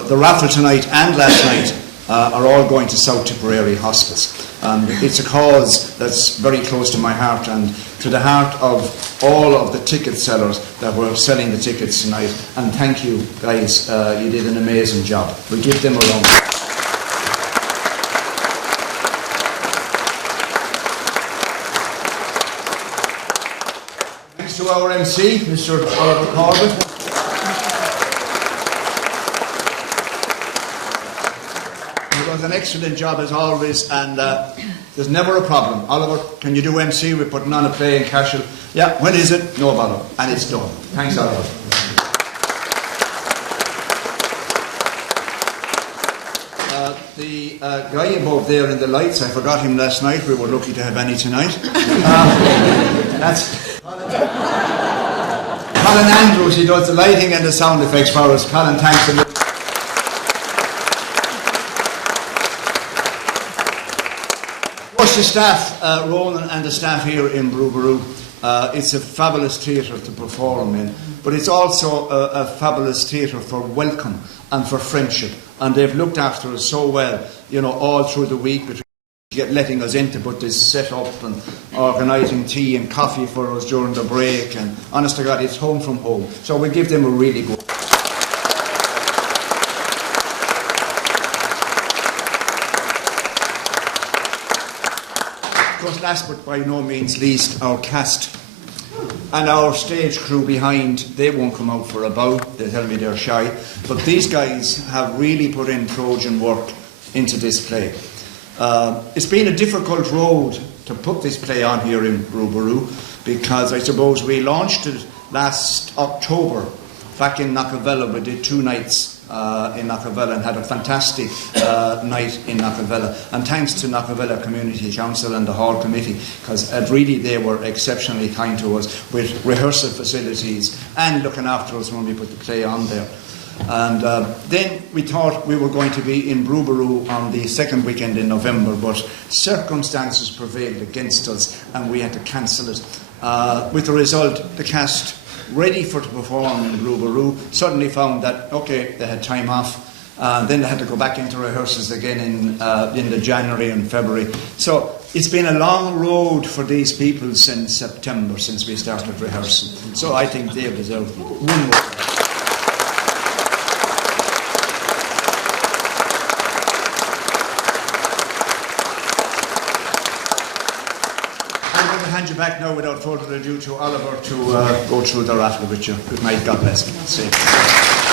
The raffle tonight and last night are all going to South Tipperary Hospice. It's a cause that's very close to my heart and to the heart of all of the ticket sellers that were selling the tickets tonight. And thank you, guys. You did an amazing job. We'll give them a round. Thanks to our MC, Mr. Oliver Corbett. An excellent job as always, and there's never a problem. Oliver, can you do MC? We're putting on a play in Cashel. Yeah, when is it? No bother. And it's done. Thanks, Oliver. the guy above there in the lights, I forgot him last night. We were lucky to have any tonight. That's Colin Andrews. He does the lighting and the sound effects for us. Colin, thanks a lot. Of course, the staff, Ronan and the staff here in Breda, it's a fabulous theatre to perform in, but it's also a fabulous theatre for welcome and for friendship. And they've looked after us so well, you know, all through the week, between letting us in to put this set up and organising tea and coffee for us during the break. And honest to God, it's home from home. So we give them a really good. Of course, last but by no means least, our cast. And our stage crew behind, they won't come out for a bow. They tell me they're shy. But these guys have really put in Trojan work into this play. It's been a difficult road to put this play on here in Breda, because I suppose we launched it last October back in Knockavella. We did 2 nights in Knockavella and had a fantastic night in Knockavella. And thanks to Knockavella Community Council and the Hall Committee, because really they were exceptionally kind to us with rehearsal facilities and looking after us when we put the play on there. And then we thought we were going to be in Breda on the second weekend in November, but circumstances prevailed against us and we had to cancel it. With the result, the cast ready to perform in Breda suddenly found that, okay, they had time off, then they had to go back into rehearsals again in the January and February. So it's been a long road for these people since September, since we started rehearsing. So I think they deserve one more. Hand you back now without further ado to Oliver to go through the raffle with you. Good night, God bless you.